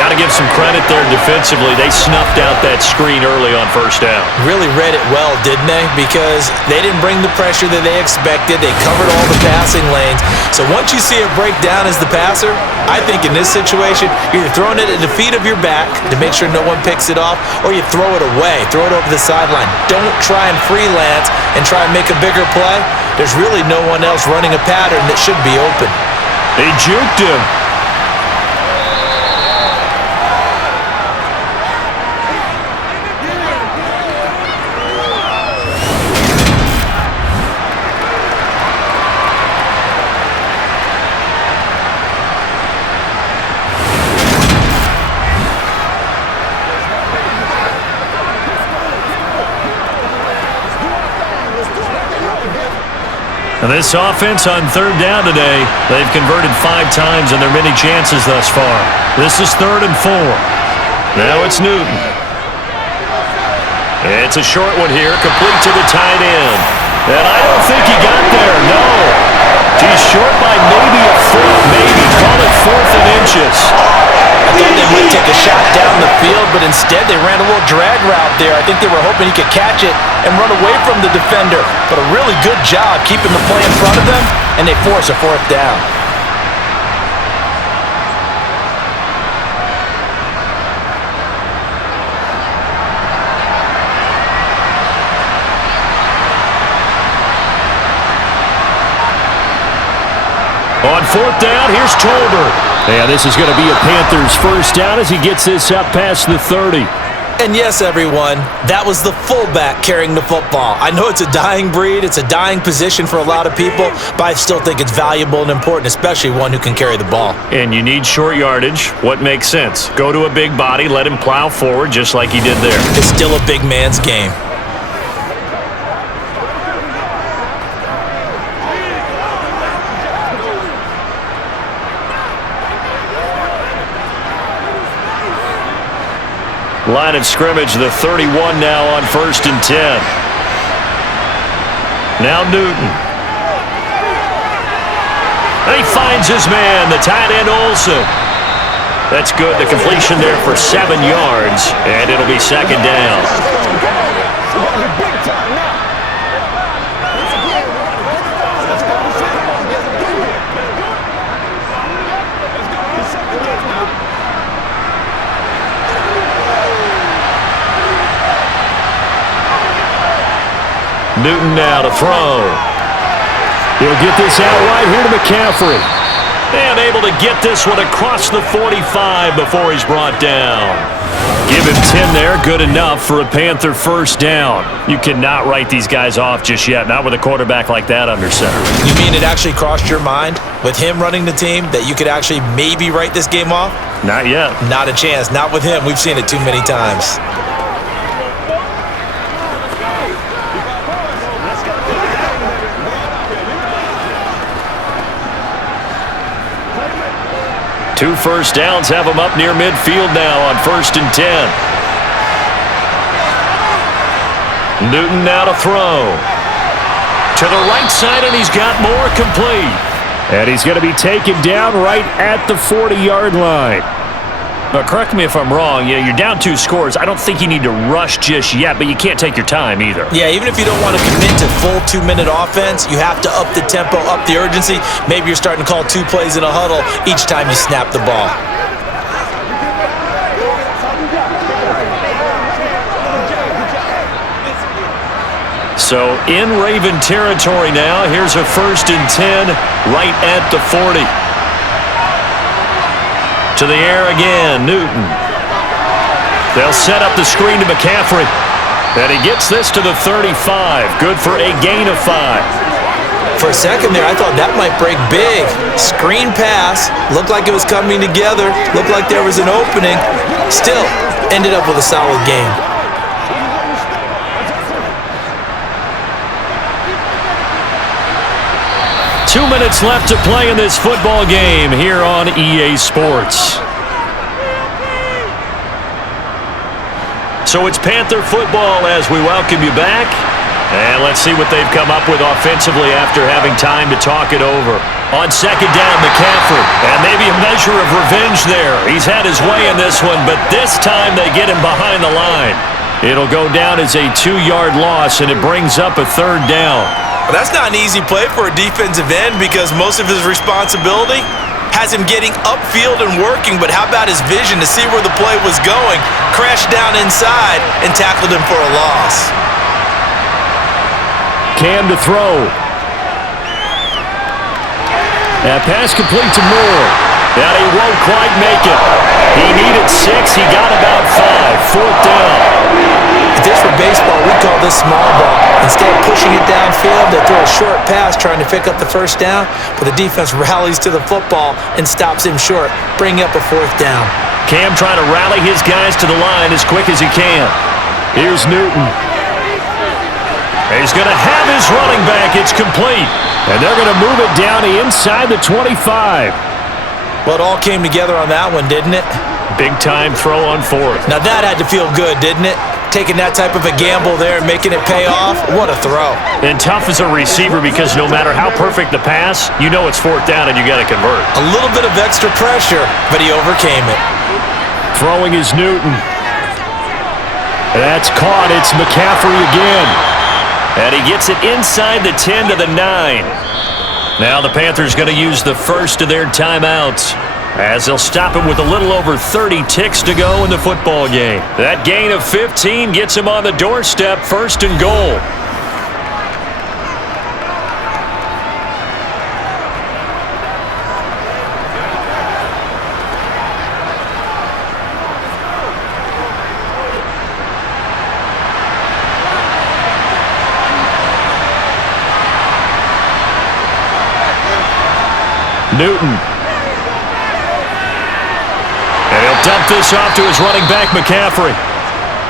Got to give some credit there defensively. They snuffed out that screen early on first down. Really read it well, didn't they? Because they didn't bring the pressure that they expected. They covered all the passing lanes. So once you see it break down as the passer, I think in this situation, you're either throwing it at the feet of your back to make sure no one picks it off, or you throw it away, throw it over the sideline. Don't try and freelance and try and make a bigger play. There's really no one else running a pattern that should be open. He juked him. This offense on third down today, they've converted 5 times on their many chances thus far. This is 3rd and 4. Now it's Newton. It's a short one here, complete to the tight end. And I don't think he got there, no. He's short by maybe a foot, maybe. Call it 4th and inches. I thought they might take a shot down the field, but instead they ran a little drag route there. I think they were hoping he could catch it and run away from the defender. But a really good job keeping the play in front of them, and they force a 4th down. On 4th down, here's Tolbert. And this is going to be a Panthers first down as he gets this up past the 30. And yes, everyone, that was the fullback carrying the football. I know it's a dying breed, it's a dying position for a lot of people, but I still think it's valuable and important, especially one who can carry the ball. And you need short yardage. What makes sense? Go to a big body, let him plow forward just like he did there. It's still a big man's game. Line of scrimmage, the 31 now on 1st and 10. Now Newton. And he finds his man, the tight end Olsen. That's good. The completion there for 7 yards, and it'll be 2nd down. Newton now to throw. He'll get this out right here to McCaffrey. And able to get this one across the 45 before he's brought down. Give him 10 there. Good enough for a Panther first down. You cannot write these guys off just yet. Not with a quarterback like that under center. You mean it actually crossed your mind with him running the team that you could actually maybe write this game off? Not yet. Not a chance. Not with him. We've seen it too many times. Two first downs have him up near midfield now on 1st and 10. Newton now to throw. To the right side, and he's got more, complete. And he's going to be taken down right at the 40-yard line. But correct me if I'm wrong, you're down 2 scores. I don't think you need to rush just yet, but you can't take your time either. Yeah, even if you don't want to commit to full 2-minute offense, you have to up the tempo, up the urgency. Maybe you're starting to call 2 plays in a huddle each time you snap the ball. So in Raven territory now, here's a 1st and 10 right at the 40. To the air again, Newton. They'll set up the screen to McCaffrey. And he gets this to the 35. Good for a gain of 5. For a second there, I thought that might break big. Screen pass. Looked like it was coming together. Looked like there was an opening. Still, ended up with a solid game. Two minutes left to play in this football game here on EA Sports. So it's Panther football as we welcome you back. And let's see what they've come up with offensively after having time to talk it over. On 2nd down, McCaffrey. And maybe a measure of revenge there. He's had his way in this one, but this time they get him behind the line. It'll go down as a 2-yard loss, and it brings up a 3rd down. Well, that's not an easy play for a defensive end because most of his responsibility has him getting upfield and working, but how about his vision to see where the play was going, crashed down inside, and tackled him for a loss. Cam to throw. That pass complete to Moore. And he won't quite make it. He needed 6. He got about 5. 4th down. If this were baseball, we'd call this small ball. Instead of pushing it downfield, they throw a short pass trying to pick up the 1st down, but the defense rallies to the football and stops him short, bringing up a 4th down. Cam trying to rally his guys to the line as quick as he can. Here's Newton. He's going to have his running back. It's complete. And they're going to move it down inside the 25. Well, it all came together on that one, didn't it? Big-time throw on 4th. Now that had to feel good, didn't it? Taking that type of a gamble there and making it pay off. What a throw. And tough as a receiver because no matter how perfect the pass, you know it's 4th down and you got to convert. A little bit of extra pressure, but he overcame it. Throwing is Newton. That's caught. It's McCaffrey again. And he gets it inside the 10 to the 9. Now the Panthers going to use the first of their timeouts as they'll stop him with a little over 30 ticks to go in the football game. That gain of 15 gets him on the doorstep, 1st and goal. Newton. And he'll dump this off to his running back, McCaffrey.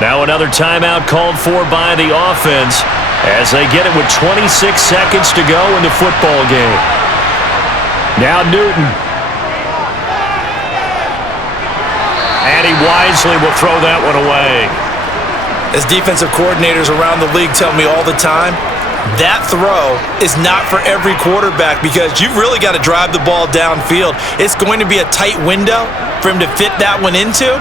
Now another timeout called for by the offense as they get it with 26 seconds to go in the football game. Now Newton. And he wisely will throw that one away. As defensive coordinators around the league tell me all the time, that throw is not for every quarterback because you've really got to drive the ball downfield. It's going to be a tight window for him to fit that one into.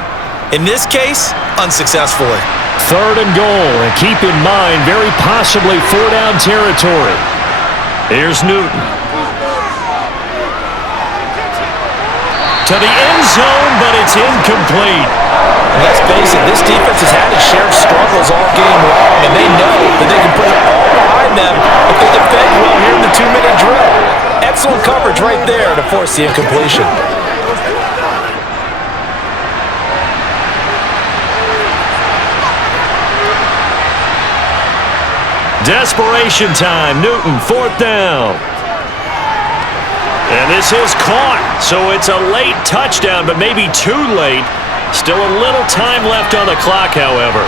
In this case, unsuccessfully. 3rd and goal, and keep in mind, very possibly 4-down territory. Here's Newton. To the end zone, but it's incomplete. And let's face it, this defense has had its share of struggles all game long, and they know that they can put it all behind them if they defend well here in the 2-minute drill. Excellent coverage right there to force the incompletion. Desperation time. Newton, 4th down. And this is caught. So it's a late touchdown, but maybe too late. Still a little time left on the clock, however.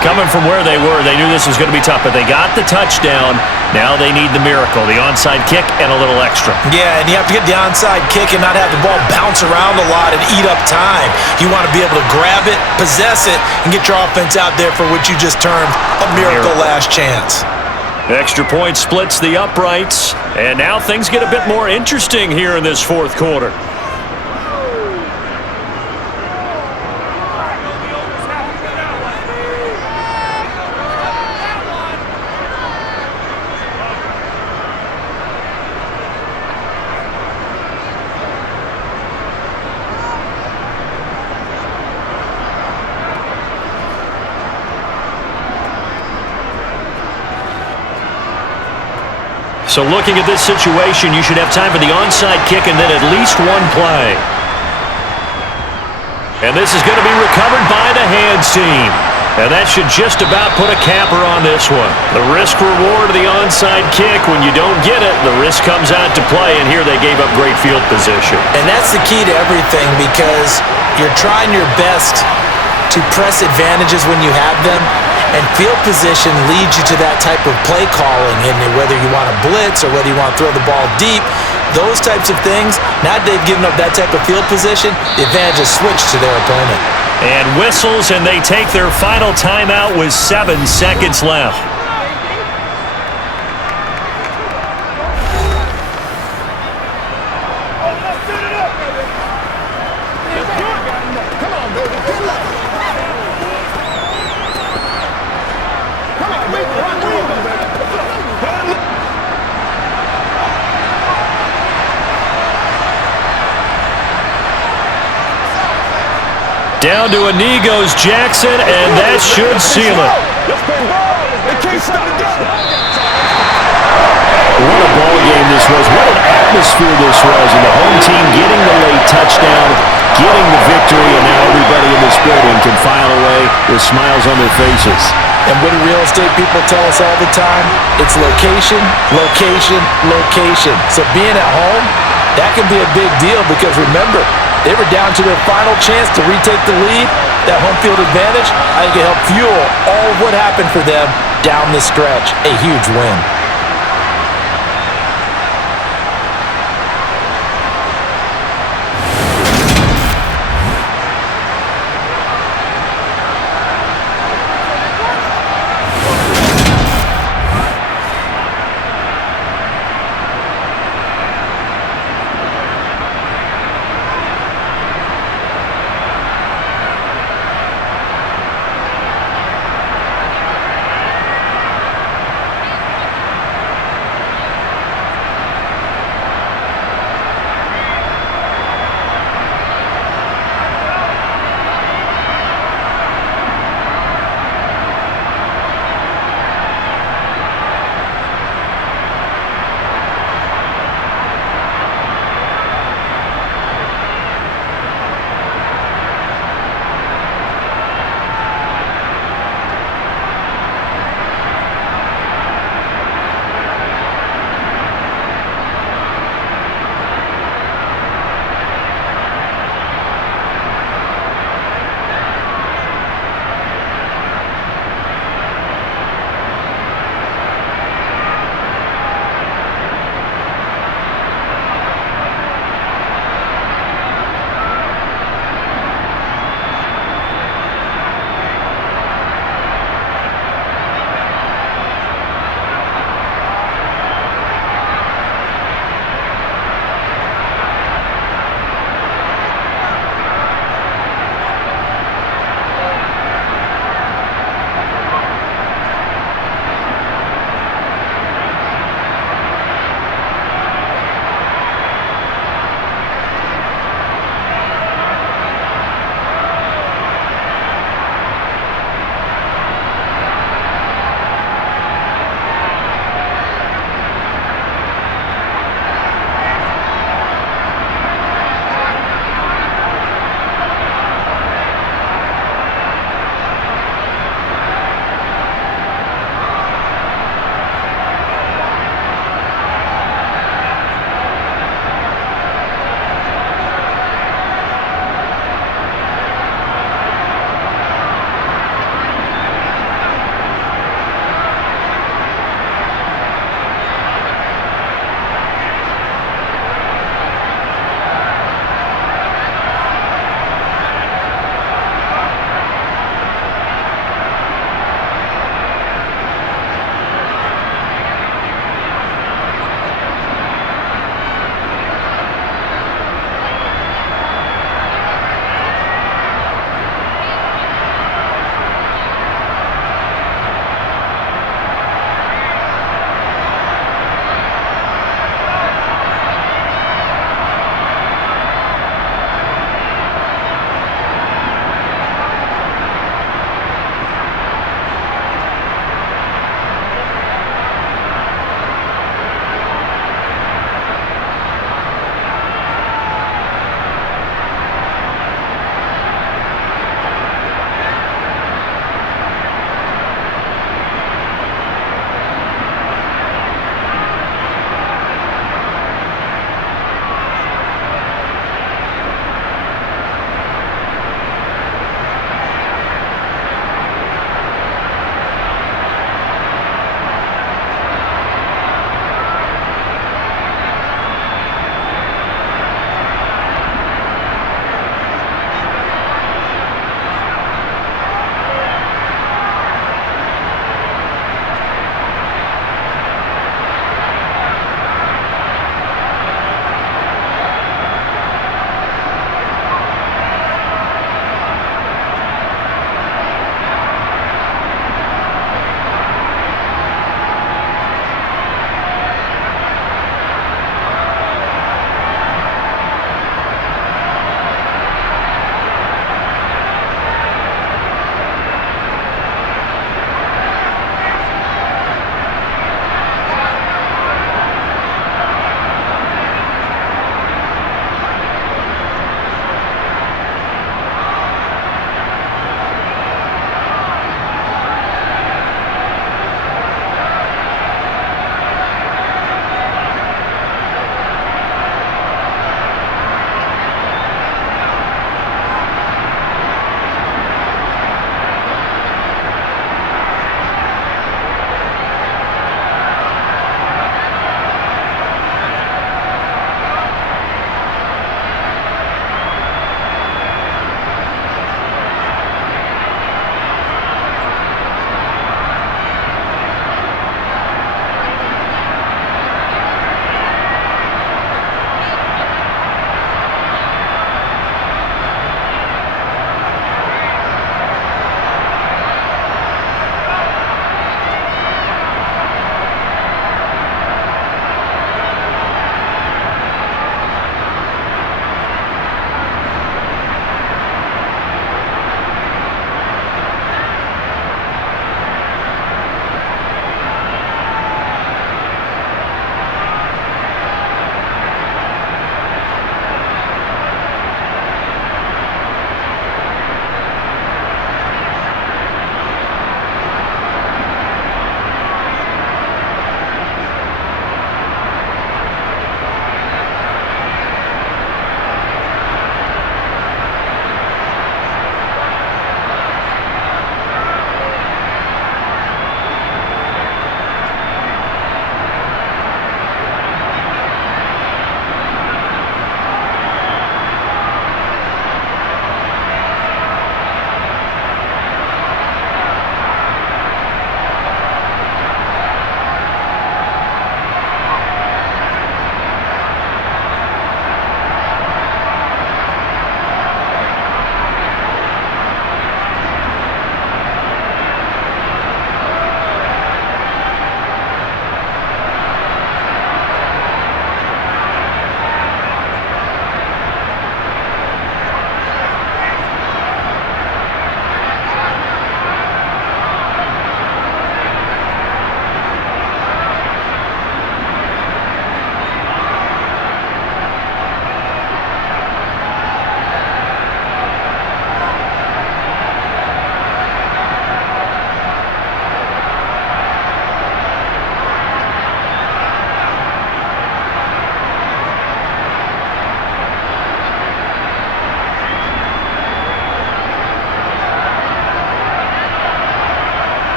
Coming from where they were, they knew this was going to be tough, but they got the touchdown. Now they need the miracle, the onside kick and a little extra. Yeah, and you have to get the onside kick and not have the ball bounce around a lot and eat up time. You want to be able to grab it, possess it, and get your offense out there for what you just termed a miracle last chance. Extra point splits the uprights, and now things get a bit more interesting here in this 4th quarter. So looking at this situation, you should have time for the onside kick and then at least one play. And this is going to be recovered by the hands team. And that should just about put a capper on this one. The risk-reward of the onside kick, when you don't get it, the risk comes out to play, and here they gave up great field position. And that's the key to everything, because you're trying your best to press advantages when you have them, and field position leads you to that type of play calling, and whether you want to blitz or whether you want to throw the ball deep, those types of things, now that they've given up that type of field position, the advantage is switched to their opponent. And whistles, and they take their final timeout with 7 seconds left. Down to a knee goes Jackson, and that should seal it. What a ball game this was. What an atmosphere this was. And the home team getting the late touchdown, getting the victory, and now everybody in this building can file away with smiles on their faces. And what do real estate people tell us all the time? It's location, location, location. So being at home, that can be a big deal, because remember, they were down to their final chance to retake the lead. That home field advantage, I think it helped fuel all of what happened for them down the stretch. A huge win.